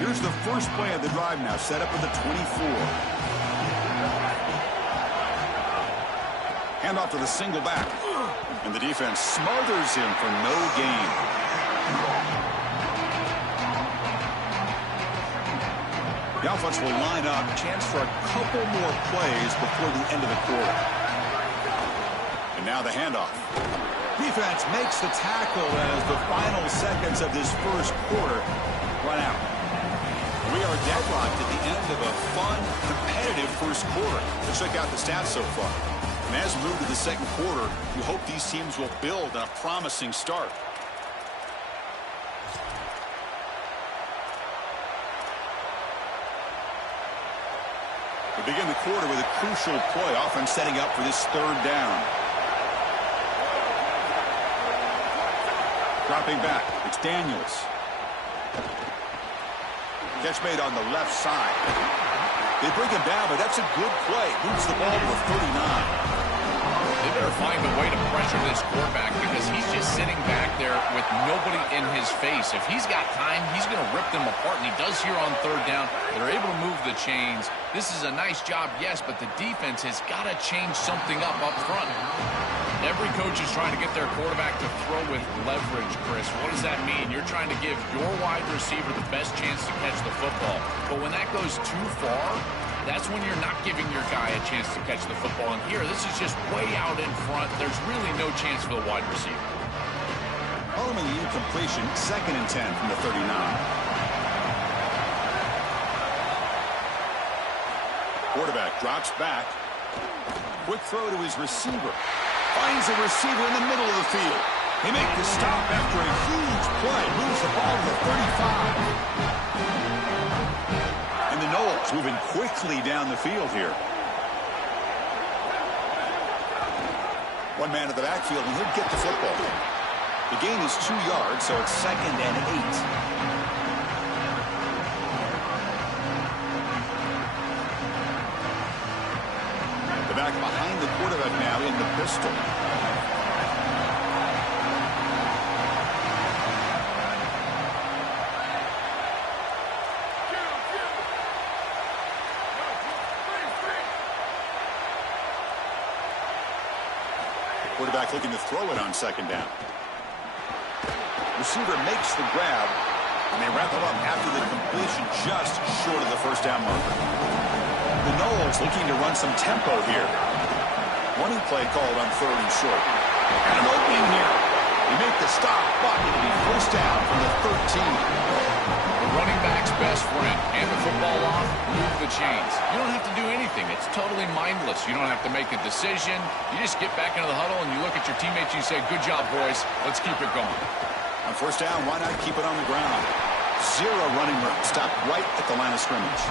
Here's the first play of the drive now, set up at the 24. Handoff to the single back. And the defense smothers him for no gain. The offense will line up. Chance for a couple more plays before the end of the quarter. And now the handoff. Defense makes the tackle as the final seconds of this first quarter run out. We are deadlocked at the end of a fun, competitive first quarter. Let's check out the stats so far. And as we move to the second quarter, we hope these teams will build on a promising start. We begin the quarter with a crucial play, offense setting up for this 3rd down. Dropping back. It's Daniels. Catch made on the left side. They bring him down, but that's a good play. Moves the ball to a 39. They better find a way to pressure this quarterback because he's just sitting back there with nobody in his face. If he's got time, he's going to rip them apart, and he does here on third down. They're able to move the chains. This is a nice job, yes, but the defense has got to change something up front. Every coach is trying to get their quarterback to throw with leverage, Chris. What does that mean? You're trying to give your wide receiver the best chance to catch the football. But when that goes too far, that's when you're not giving your guy a chance to catch the football. And here, this is just way out in front. There's really no chance for the wide receiver. Following the incompletion, 2nd and 10 from the 39. Quarterback drops back. Quick throw to his receiver. Finds a receiver in the middle of the field. They make the stop after a huge play. Moves the ball to the 35. And the Knowles moving quickly down the field here. One man in the backfield, and he'll get the football. The gain is 2 yards, so it's 2nd and 8. The back behind the quarterback now in the pistol. Quarterback looking to throw it on 2nd down. Receiver makes the grab, and they wrap him up after the completion just short of the 1st down marker. The Knowles looking to run some tempo here. Running play called on 3rd and short. And an opening here. They make the stop, but it'll be 1st down from the 13. The running back's best friend. Hand the football off, move the chains. You don't have to do anything. It's totally mindless. You don't have to make a decision. You just get back into the huddle and you look at your teammates and you say, good job, boys. Let's keep it going. On 1st down, why not keep it on the ground? 0 running room. Stopped right at the line of scrimmage.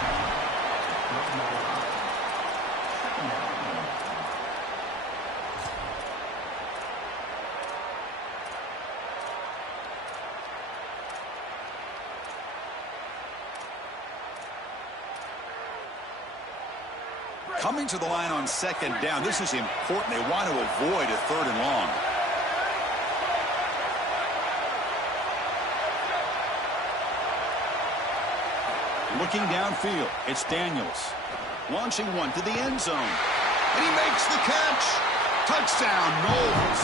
Coming to the line on 2nd down. This is important. They want to avoid a 3rd and long. Looking downfield, it's Daniels. Launching one to the end zone. And he makes the catch. Touchdown, Knowles.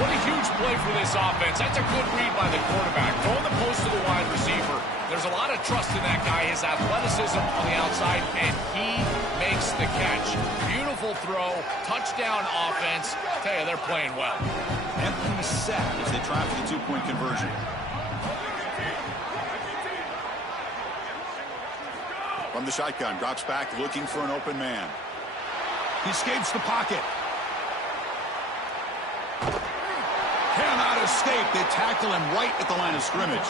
What a huge play for this offense. That's a good read by the quarterback. Throwing the post to the wide receiver. There's a lot of trust in that guy, his athleticism on the outside, and he makes the catch. Beautiful throw, touchdown offense. I tell you, they're playing well. Empty set as they try for the 2-point conversion. From the shotgun, drops back, looking for an open man. He escapes the pocket. Cannot escape. They tackle him right at the line of scrimmage.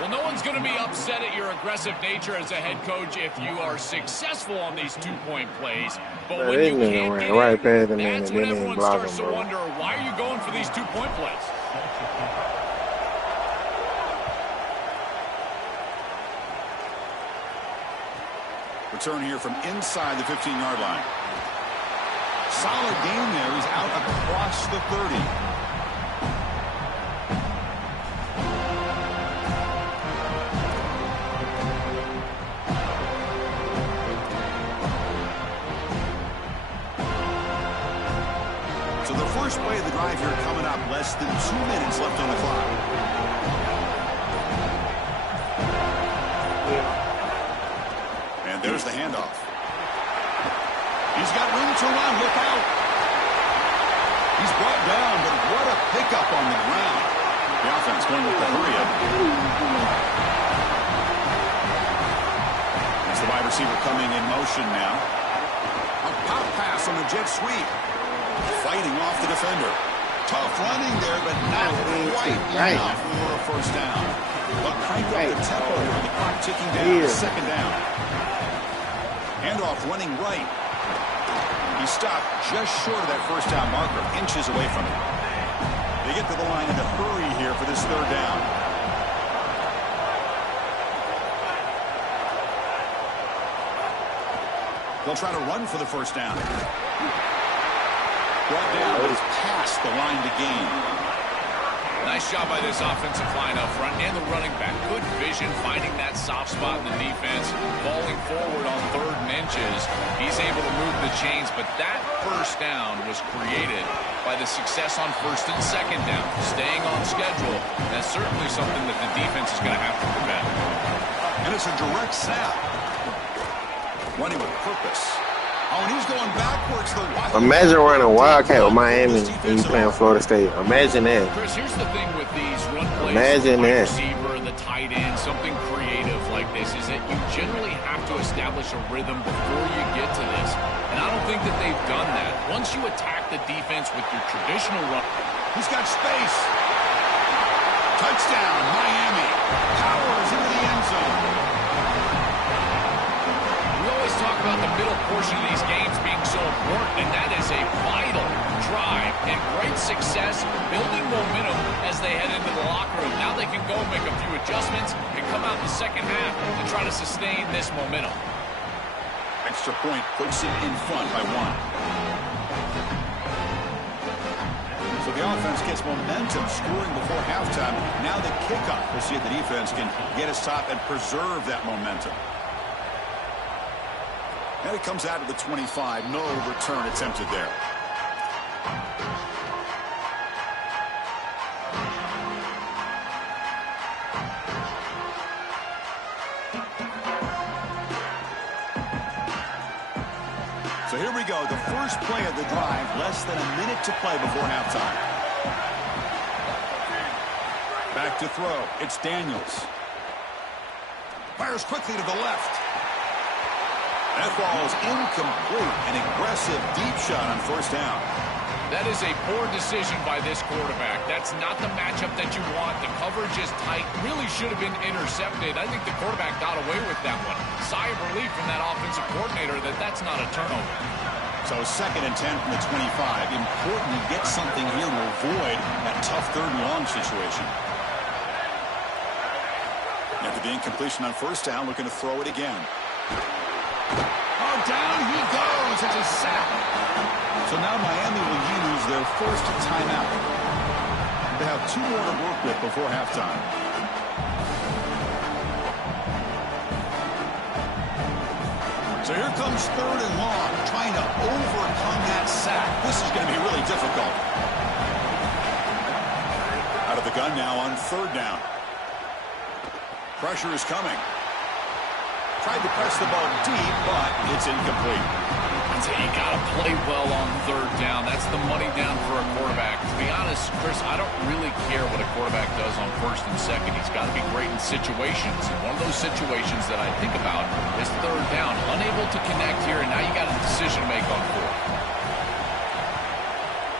Well, no one's going to be upset at your aggressive nature as a head coach if you are successful on these 2-point plays. But when you can't get right past in, him, that's when everyone starts to wonder, why are you going for these 2-point plays? Return here from inside the 15-yard line. Solid game there. He's out across the 30. So the first play of the drive here coming up. Less than 2 minutes left on the clock. And there's the handoff. He's got room to run. Look out. He's brought down, but what a pickup on the ground. The offense going with the hurry up. As the wide receiver coming in motion now. A pop pass on the jet sweep. Fighting off the defender. Tough running there, but not quite enough for a 1st down. But crank up the tempo here. The clock ticking down to 2nd down. Handoff running right. He stopped just short of that 1st down marker, inches away from it. They get to the line in a hurry here for this third down. They'll try to run for the first down. Brought down, but he's past the line to gain. Nice job by this offensive line up front and the running back. Good vision, finding that soft spot in the defense, falling forward on 3rd and inches. He's able to move the chains, but that first down was created by the success on 1st and 2nd down. Staying on schedule, that's certainly something that the defense is going to have to prevent. And it's a direct snap. Running with purpose. Oh, and he's going backwards. Imagine running Wildcat with Miami and you playing Florida State. Imagine that. Chris, here's the thing with these run plays, Imagine the wide that. receiver, the tight end, something creative like this is that you generally have to establish a rhythm before you get to this. And I don't think that they've done that. Once you attack the defense with your traditional run. He's got space. Touchdown, Miami. Powers into the end zone. Talk about the middle portion of these games being so important, and that is a vital drive and great success, building momentum as they head into the locker room. Now they can go make a few adjustments and come out in the second half and try to sustain this momentum. Extra point puts it in front by 1. So the offense gets momentum, scoring before halftime. Now the kickoff. We'll see if the defense can get a stop and preserve that momentum. And it comes out of the 25. No return attempted there. So here we go. The first play of the drive. Less than a minute to play before halftime. Back to throw. It's Daniels. Fires quickly to the left. That ball is incomplete. An aggressive deep shot on 1st down. That is a poor decision by this quarterback. That's not the matchup that you want. The coverage is tight. Really should have been intercepted. I think the quarterback got away with that one. Sigh of relief from that offensive coordinator that that's not a turnover. So 2nd and 10 from the 25. Important to get something here to avoid that tough 3rd and long situation. After the incompletion on 1st down, looking to throw it again. Oh, down he goes. It's a sack. So now Miami will use their first timeout. They have 2 more to work with before halftime. So here comes 3rd and long, trying to overcome that sack. This is going to be really difficult. Out of the gun now on 3rd down. Pressure is coming. Tried to press the ball deep, but it's incomplete. I'd say you got to play well on 3rd down. That's the money down for a quarterback. To be honest, Chris, I don't really care what a quarterback does on 1st and 2nd. He's got to be great in situations. And one of those situations that I think about is 3rd down. Unable to connect here, and now you got a decision to make on 4th.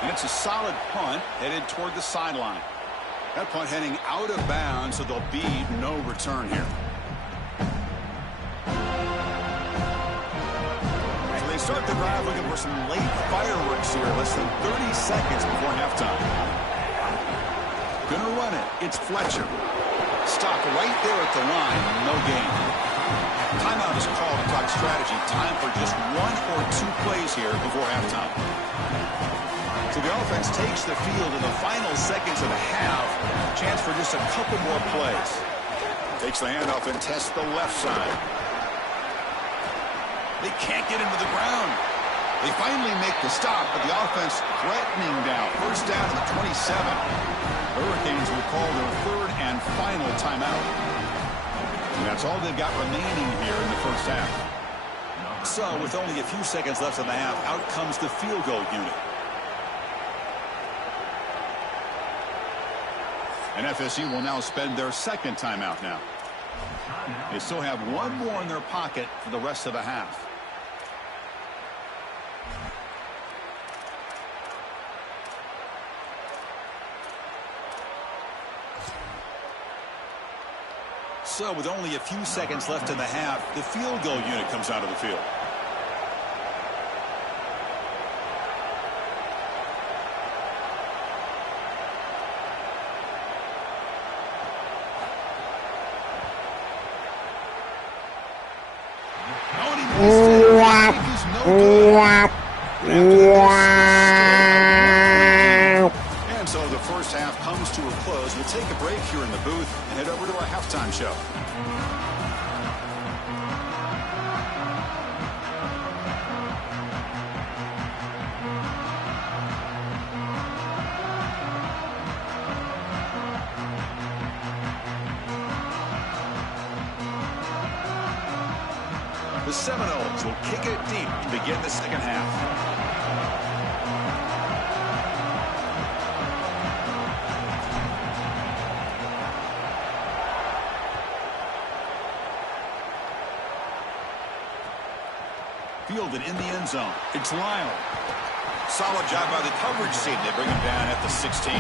And it's a solid punt headed toward the sideline. That punt heading out of bounds, so there'll be no return here. Start the drive looking for some late fireworks here. Less than 30 seconds before halftime. Gonna run it. It's Fletcher. Stopped right there at the line. No gain. Timeout is called to talk strategy. Time for just 1 or 2 plays here before halftime. So the offense takes the field in the final seconds of the half. Chance for just a couple more plays. Takes the handoff and tests the left side. They can't get him to the ground. They finally make the stop, but the offense threatening down. 1st down to the 27. Hurricanes will call their 3rd and final timeout. And that's all they've got remaining here in the 1st half. So with only a few seconds left in the half, out comes the field goal unit. And FSU will now spend their 2nd timeout now. They still have 1 more in their pocket for the rest of the half. So with only a few seconds left in the half, the field goal unit comes out of the field. And so the first half comes to a close. We'll take a break here in the booth and head over to our halftime show. The Seminoles will kick it deep to begin the second half. Fielded in the end zone. It's Lyle. Solid job by the coverage team. They bring him down at the 16.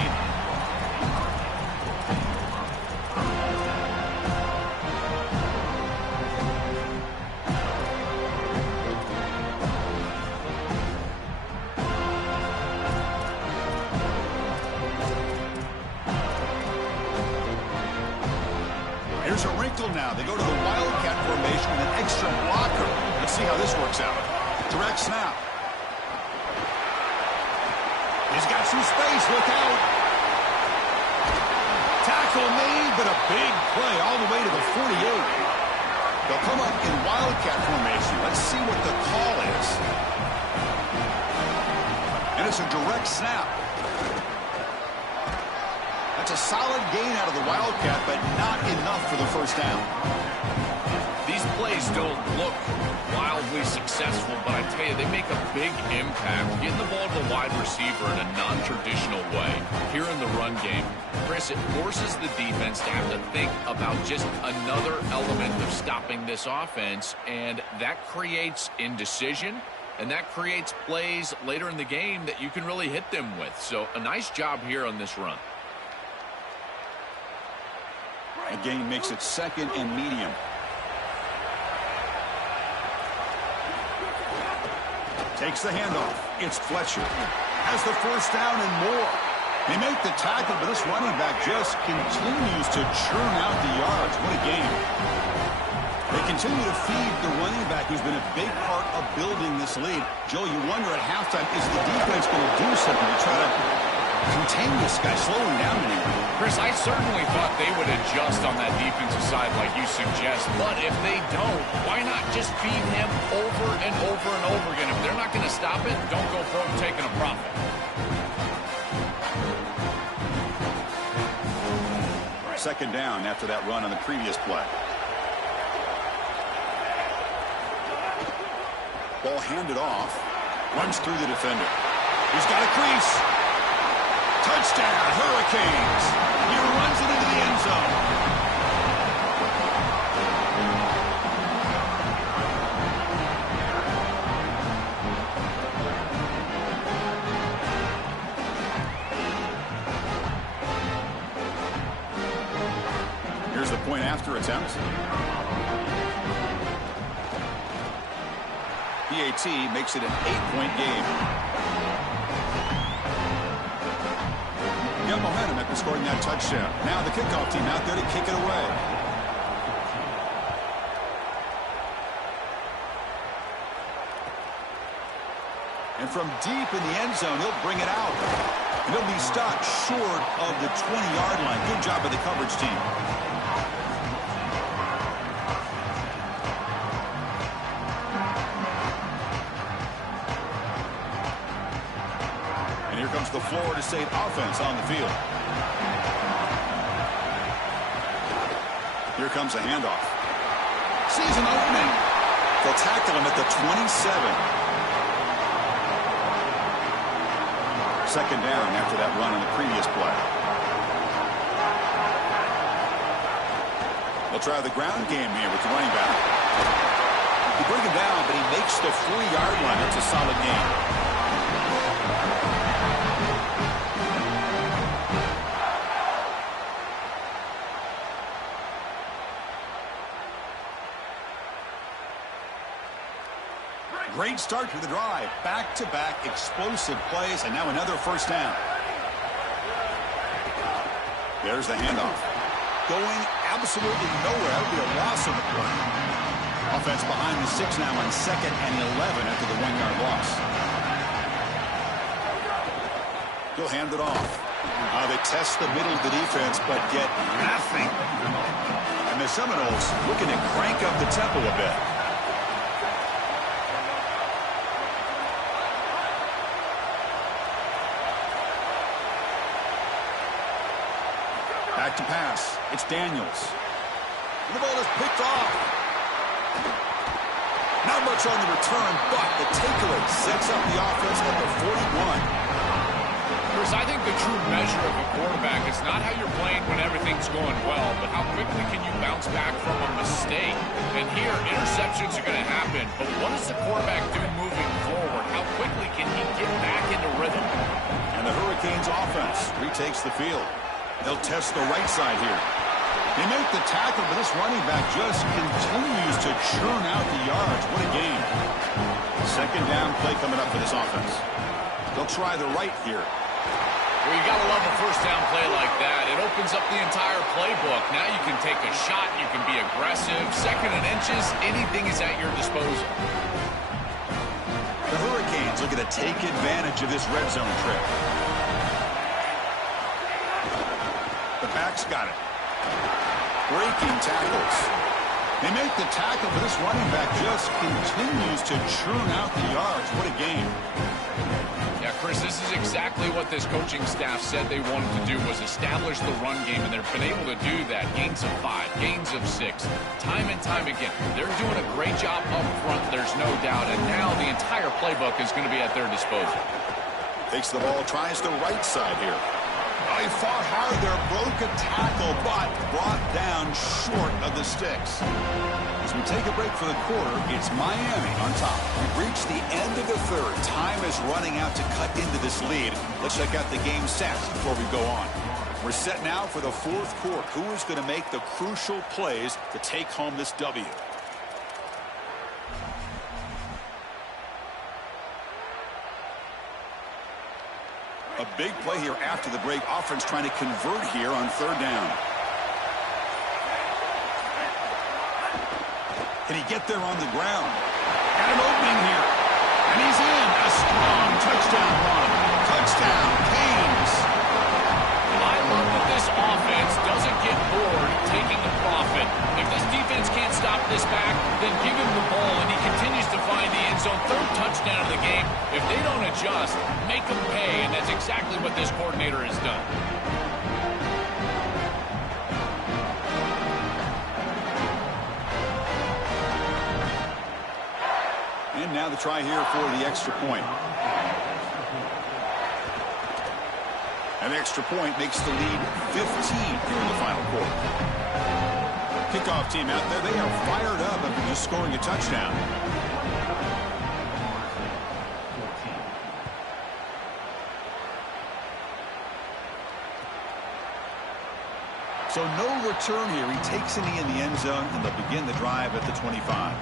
Here's a wrinkle now. They go to the Wildcat formation with an extra blocker. Let's see how this works out. Direct snap. He's got some space. Look out. Tackle made, but a big play all the way to the 48. They'll come up in Wildcat formation. Let's see what the call is. And it's a direct snap. That's a solid gain out of the Wildcat, but not enough for the first down. These plays don't look wildly successful, but I tell you, they make a big impact. Getting the ball to the wide receiver in a non-traditional way here in the run game. Chris, it forces the defense to have to think about just another element of stopping this offense, and that creates indecision, and that creates plays later in the game that you can really hit them with. So a nice job here on this run. Again, makes it second and medium. Takes the handoff. It's Fletcher. Has the first down and more. They make the tackle, but this running back just continues to churn out the yards. What a game. They continue to feed the running back, who's been a big part of building this lead. Joe, you wonder at halftime, is the defense going to do something to try to contain this guy, slow him down anyway? Chris, I certainly thought they would adjust on that defensive side like you suggest, but if they don't, why not just feed him over and over and over again? If they're not going to stop it, don't go for him taking a profit. Second down after that run on the previous play. Ball handed off. Runs through the defender. He's got a crease. Touchdown, Hurricanes. He runs it into the end zone. Here's the point after attempt. PAT makes it an 8-point game. Got momentum after scoring that touchdown. Now the kickoff team out there to kick it away. And from deep in the end zone, he'll bring it out. And he'll be stopped short of the 20-yard line. Good job by the coverage team. And here comes the Florida State offense on the field. Here comes a handoff. Sees an opening. They'll tackle him at the 27. Second down after that run on the previous play. They'll try the ground game here with the running back. He brings him down, but he makes the 40-yard line. It's a solid game. Great start to the drive. Back-to-back explosive plays, and now another first down. There's the handoff. Going absolutely nowhere. That would be a loss on the play. Offense behind the 6 now on 2nd and 11 after the 1-yard loss. He'll hand it off. They test the middle of the defense, but get nothing. And the Seminoles looking to crank up the tempo a bit. Back to pass. It's Daniels. The ball is picked off. Not much on the return, but the takeaway sets up the offense at the 41. Chris, I think the true measure of a quarterback is not how you're playing when everything's going well, but how quickly can you bounce back from a mistake. And here, interceptions are going to happen, but what does the quarterback do moving forward? How quickly can he get back into rhythm? And the Hurricanes offense retakes the field. They'll test the right side here. They make the tackle, but this running back just continues to churn out the yards. What a game. 2nd down play coming up for this offense. They'll try the right here. Well, you got to love a 1st down play like that. It opens up the entire playbook. Now you can take a shot. You can be aggressive. 2nd and inches, anything is at your disposal. The Hurricanes looking to take advantage of this red zone trip. The back's got it. Breaking tackles. They make the tackle, but this running back just continues to churn out the yards. What a game. Yeah, Chris, this is exactly what this coaching staff said they wanted to do, was establish the run game, and they've been able to do that. Gains of 5, gains of 6, time and time again. They're doing a great job up front, there's no doubt, and now the entire playbook is going to be at their disposal. Takes the ball, tries the right side here. He fought hard there, broke a tackle, but brought down short of the sticks. As we take a break for the quarter, it's Miami on top. We've reached the end of the 3rd. Time is running out to cut into this lead. Let's check out the game stats before we go on. We're set now for the 4th quarter. Who is going to make the crucial plays to take home this W? A big play here after the break. Offense trying to convert here on 3rd down. Can he get there on the ground? Got an opening here. And he's in. A strong touchdown run. Touchdown, Canes. I love that this offense doesn't get bored taking the profit. If this defense can't stop this back, then give him the ball, and he continues to find the end zone. 3rd touchdown of the game. If they don't adjust, make them pay, and that's exactly what this coordinator has done. And now the try here for the extra point. An extra point makes the lead 15 here in the final quarter. Kickoff team out there, they are fired up after just scoring a touchdown. So no return here. He takes it in the end zone, and they'll begin the drive at the 25.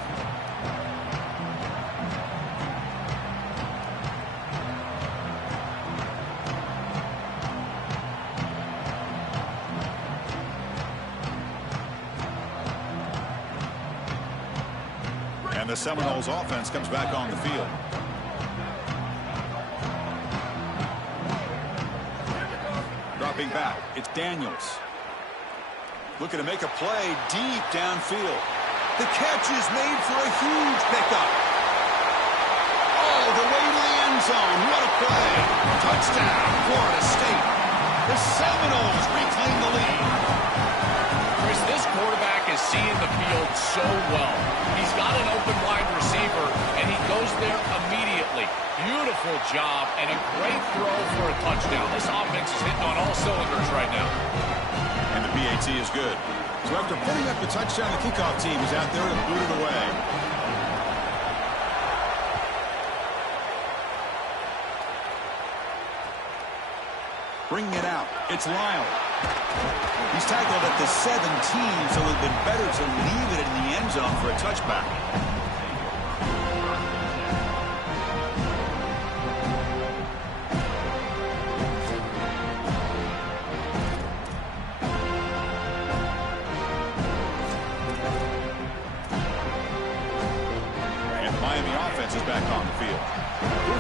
And the Seminoles offense comes back on the field. Dropping back, it's Daniels. Looking to make a play deep downfield. The catch is made for a huge pickup. All the way to the end zone. What a play. Touchdown, Florida State. The Seminoles reclaim the lead. Chris, this quarterback is seeing the field so well. He's got an open wide receiver, and he goes there immediately. Beautiful job and a great throw for a touchdown. This offense is hitting on all cylinders right now. And the PAT is good. So after putting up the touchdown, the kickoff team is out there and boot it away. Bringing it out, it's Lyle. He's tackled at the 17, so it would have been better to leave it in the end zone for a touchback.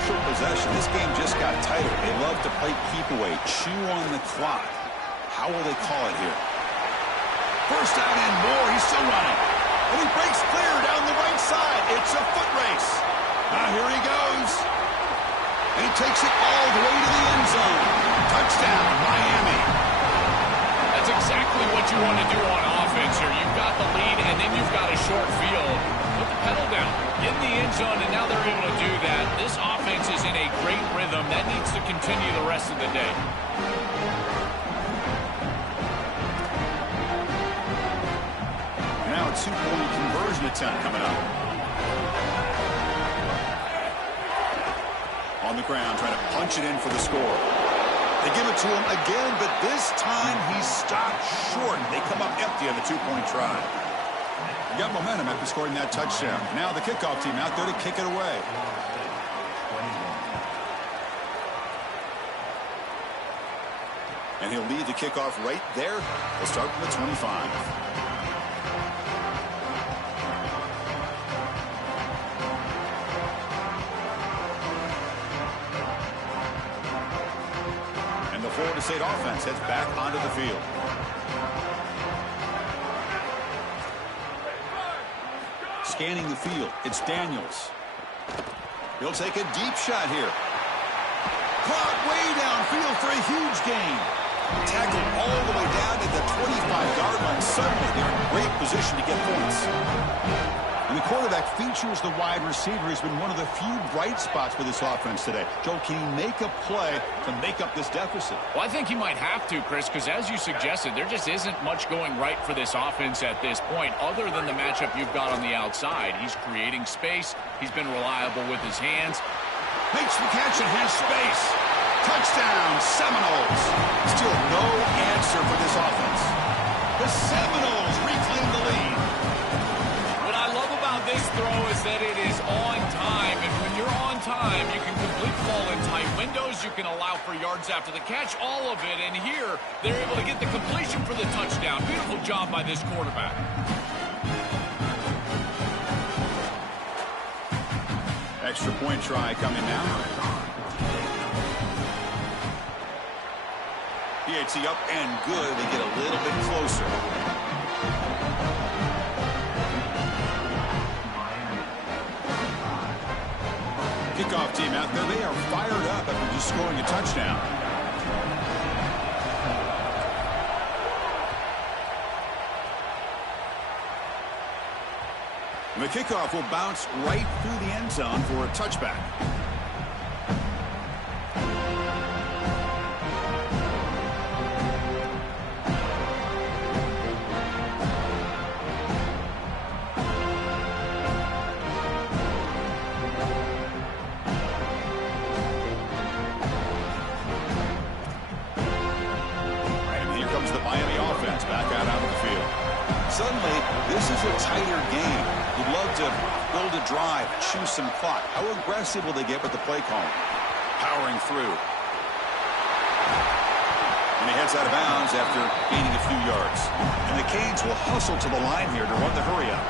crucial possession. This game just got tighter. They love to play keep away, chew on the clock. How will they call it here? First down and more. He's still running. And he breaks clear down the right side. It's a foot race. Now here he goes. And he takes it all the way to the end zone. Touchdown, Miami. That's exactly what you want to do on offense here. You've got the lead, and then you've got a short field. Put the pedal down. Get in the end zone, and now they're able to do that. This offense is in a great rhythm. That needs to continue the rest of the day. Now a two-point conversion attempt coming up. On the ground, trying to punch it in for the score. They give it to him again, but this time he's stopped short. They come up empty on the two-point try. You got momentum after scoring that touchdown. Now the kickoff team out there to kick it away. And he'll lead the kickoff right there. They'll start from the 25. Florida State offense heads back onto the field. Scanning the field, it's Daniels. He'll take a deep shot here. Caught way downfield for a huge gain. Tackled all the way down to the 25-yard line. Suddenly they're in great position to get points. And the quarterback features the wide receiver. He's been one of the few bright spots for this offense today. Joe, can he make a play to make up this deficit? Well, I think he might have to, Chris, because as you suggested, there just isn't much going right for this offense at this point, other than the matchup you've got on the outside. He's creating space. He's been reliable with his hands. Makes the catch and has space. Touchdown, Seminoles. Still no answer for this offense. The Seminoles reclaim the lead. This throw is that it is on time, and when you're on time, you can complete the ball in tight windows. You can allow for yards after the catch, all of it, and here they're able to get the completion for the touchdown. Beautiful job by this quarterback. Extra point try coming now. PAT up and good. They get a little bit closer. Kickoff team out there, they are fired up after just scoring a touchdown. And the kickoff will bounce right through the end zone for a touchback. Suddenly, this is a tighter game. You'd love to build a drive, choose some clock. How aggressive will they get with the play calling? Powering through. And he heads out of bounds after gaining a few yards. And the Canes will hustle to the line here to run the hurry up.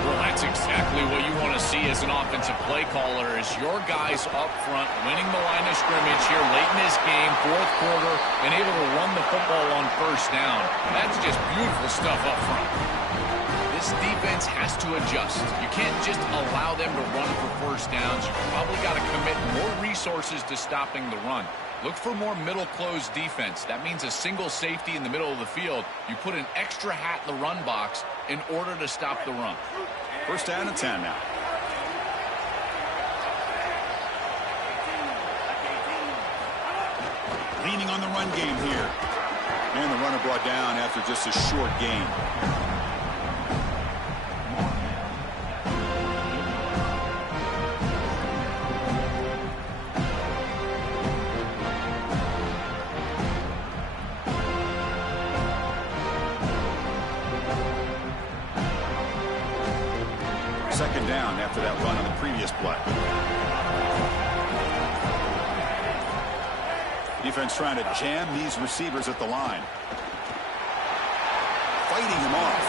Well, that's exactly what you want to see as an offensive play caller, is your guys up front winning the line of scrimmage here late in this game, fourth quarter, and able to run the football on first down. That's just beautiful stuff up front. This defense has to adjust. You can't just allow them to run for first downs. You've probably got to commit more resources to stopping the run. Look for more middle closed defense. That means a single safety in the middle of the field. You put an extra hat in the run box in order to stop the run. First down and 10 now. Leaning on the run game here. And the runner brought down after just a short gain. Second down after that run on the previous play. Defense trying to jam these receivers at the line. Fighting him off.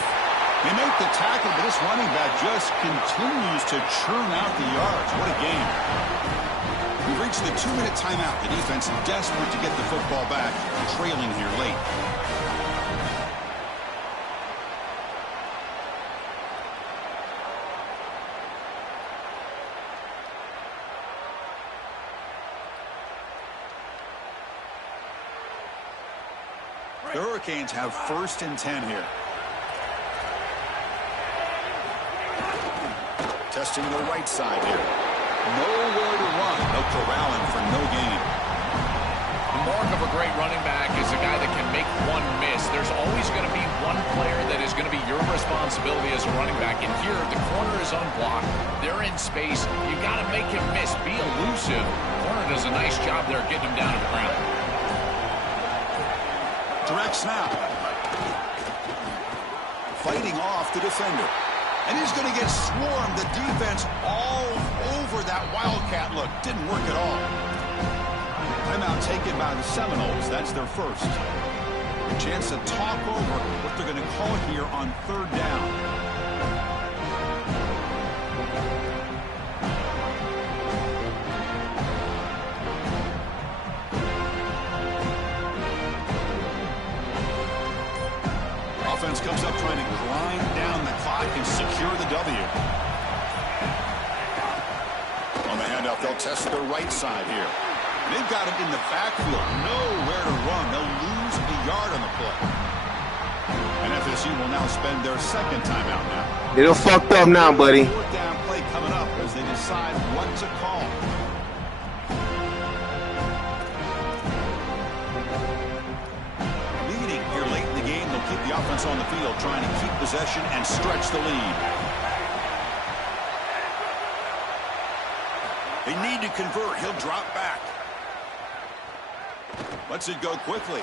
They make the tackle, but this running back just continues to churn out the yards. What a game. reached the 2-minute timeout. The defense desperate to get the football back, trailing here late. The Hurricanes have 1st and 10 here. Testing the right side here. Nowhere to run. No corralling for no gain. The mark of a great running back is a guy that can make one miss. There's always going to be one player that is going to be your responsibility as a running back. And here, the corner is unblocked. They're in space. You got to make him miss. Be elusive. Corner does a nice job there getting him down to the ground. Direct snap. Fighting off the defender. And he's going to get swarmed. The defense all over that Wildcat look. Didn't work at all. Timeout taken by the Seminoles. That's their first. A chance to talk over what they're going to call here on 3rd down. Offense comes up trying to grind down the clock and secure the W. On the handoff, they'll test the right side here. They've got him in the backfield. Nowhere to run. They'll lose a yard on the play. And FSU will now spend their 2nd timeout now. You're fucked up now, buddy. 4th down play coming up as they decide what to call. Leading here late in the game, they'll keep the offense on the field, trying to keep possession and stretch the lead. They need to convert. He'll drop back. Lets it go quickly.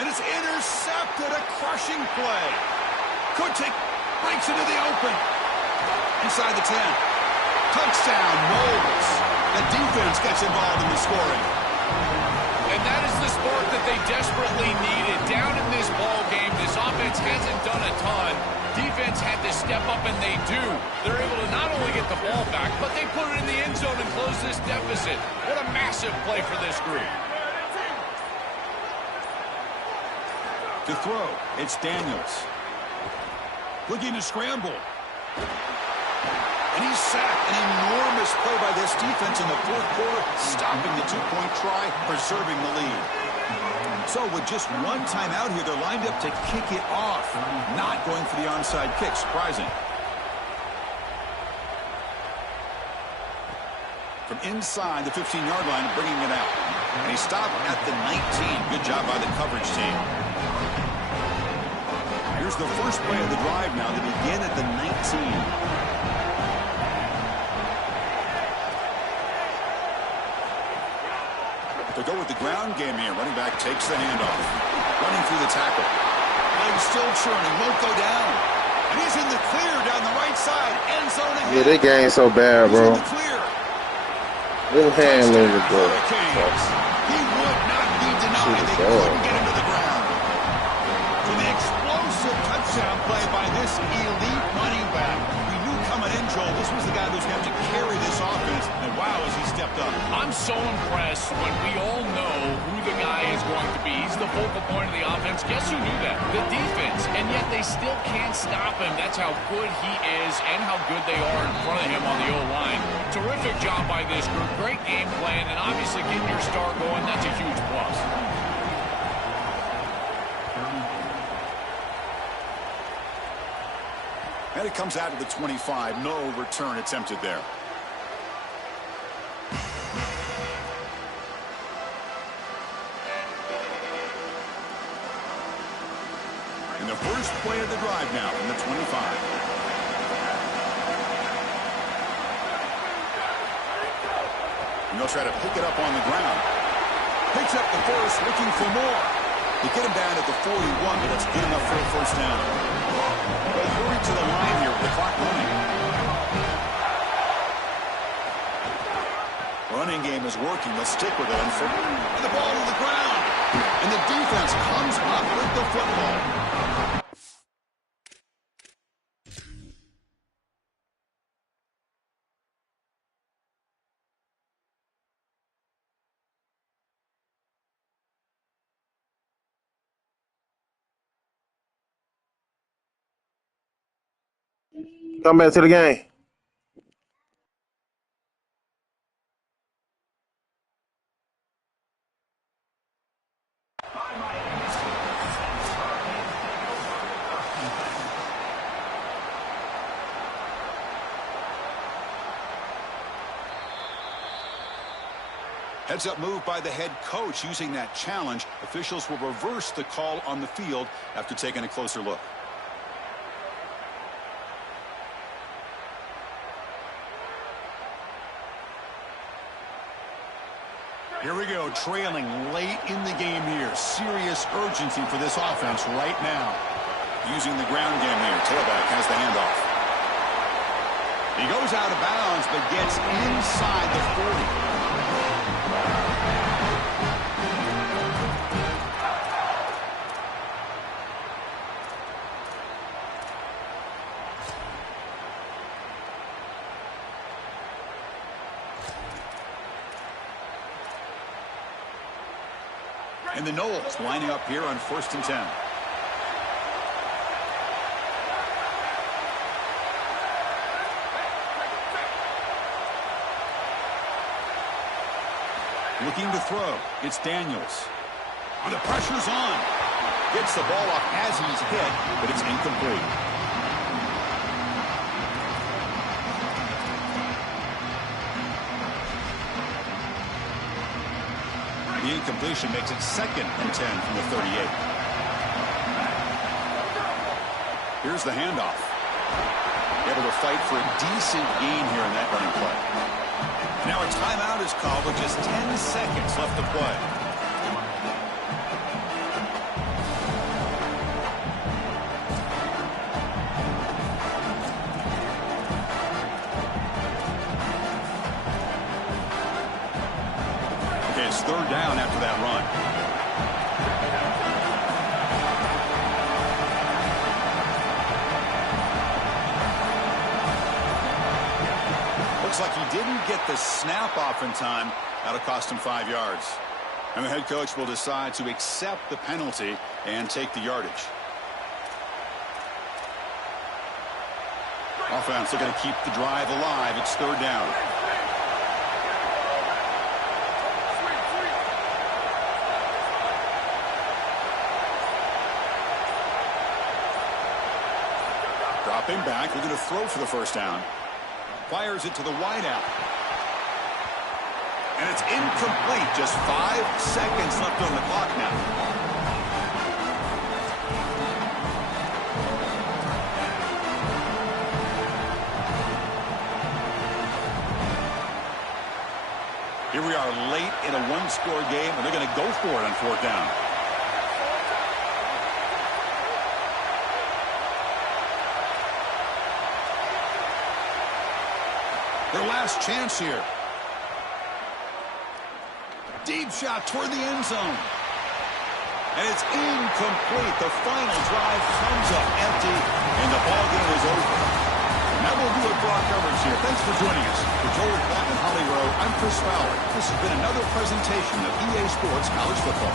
And it's intercepted. A crushing play. Kutik breaks into the open. Inside the 10. Touchdown, Knowles. The defense gets involved in the scoring. And that is the spark that they desperately needed. Down in this ball game, this offense hasn't done a ton. Defense had to step up, and they do. They're able to not only get the ball back, but they put it in the end zone and close this deficit. What a massive play for this group. To throw, it's Daniels. Looking to scramble. And he's sacked. An enormous play by this defense in the 4th quarter, stopping the 2-point try, preserving the lead. So with just one timeout here, they're lined up to kick it off. Not going for the onside kick. Surprising. From inside the 15-yard line, bringing it out. And he stopped at the 19. Good job by the coverage team. Here's the first play of the drive now. They begin at the 19. To go with the ground game here. Running back takes the handoff. Running through the tackle. Legs still churning. Won't go down. And he's in the clear down the right side. End zone ahead. Yeah, they game so bad, bro. He's in the clear. Little hand movement, bro. He would not be denied. They couldn't get him to the ground. So the explosive touchdown play by this elite running back. We knew coming in, Joel, this was the guy who's going to have to carry this offense. And wow, has he stepped up. I'm so impressed when we all know who the guy is going to be. He's the focal point of the offense. Guess who knew that? The defense. And yet they still can't stop him. That's how good he is and how good they are in front of him on the O-line. Terrific job by this group. Great game plan. And obviously getting your star going, that's a huge plus. And it comes out of the 25. No return attempted there. And the first play of the drive now from the 25. And they'll try to pick it up on the ground. Picks up the first, looking for more. They get him down at the 41, but that's good enough for a first down. They hurry to the line here with the clock running. Running game is working. Let's stick with it. And the ball to the ground. And the defense comes up with the football. Come back to the game. Heads-up move by the head coach using that challenge. Officials will reverse the call on the field after taking a closer look. Here we go, trailing late in the game here. Serious urgency for this offense right now. Using the ground game here. Tailback has the handoff. He goes out of bounds, but gets inside the 40. And the Knowles lining up here on 1st and 10. Looking to throw. It's Daniels. The pressure's on. Gets the ball off as he's hit, but it's incomplete. The incompletion makes it 2nd and 10 from the 38. Here's the handoff. Able to fight for a decent gain here in that running play. Now a timeout is called with just 10 seconds left to play. It's 3rd down after that run. Looks like he didn't get the snap off in time. That'll cost him 5 yards. And the head coach will decide to accept the penalty and take the yardage. Offense looking to keep the drive alive. It's 3rd down. Dropping back, looking to throw for the 1st down. Fires it to the wideout. And it's incomplete. Just 5 seconds left on the clock now. Here we are late in a 1-score game, and they're going to go for it on 4th down. Their last chance here. Deep shot toward the end zone. And it's incomplete. The final drive comes up empty, and the ball game is over. And that will do it for our coverage here. Thanks for joining us. For Joel Platt and Holly Rowe, I'm Chris Fowler. This has been another presentation of EA Sports College Football.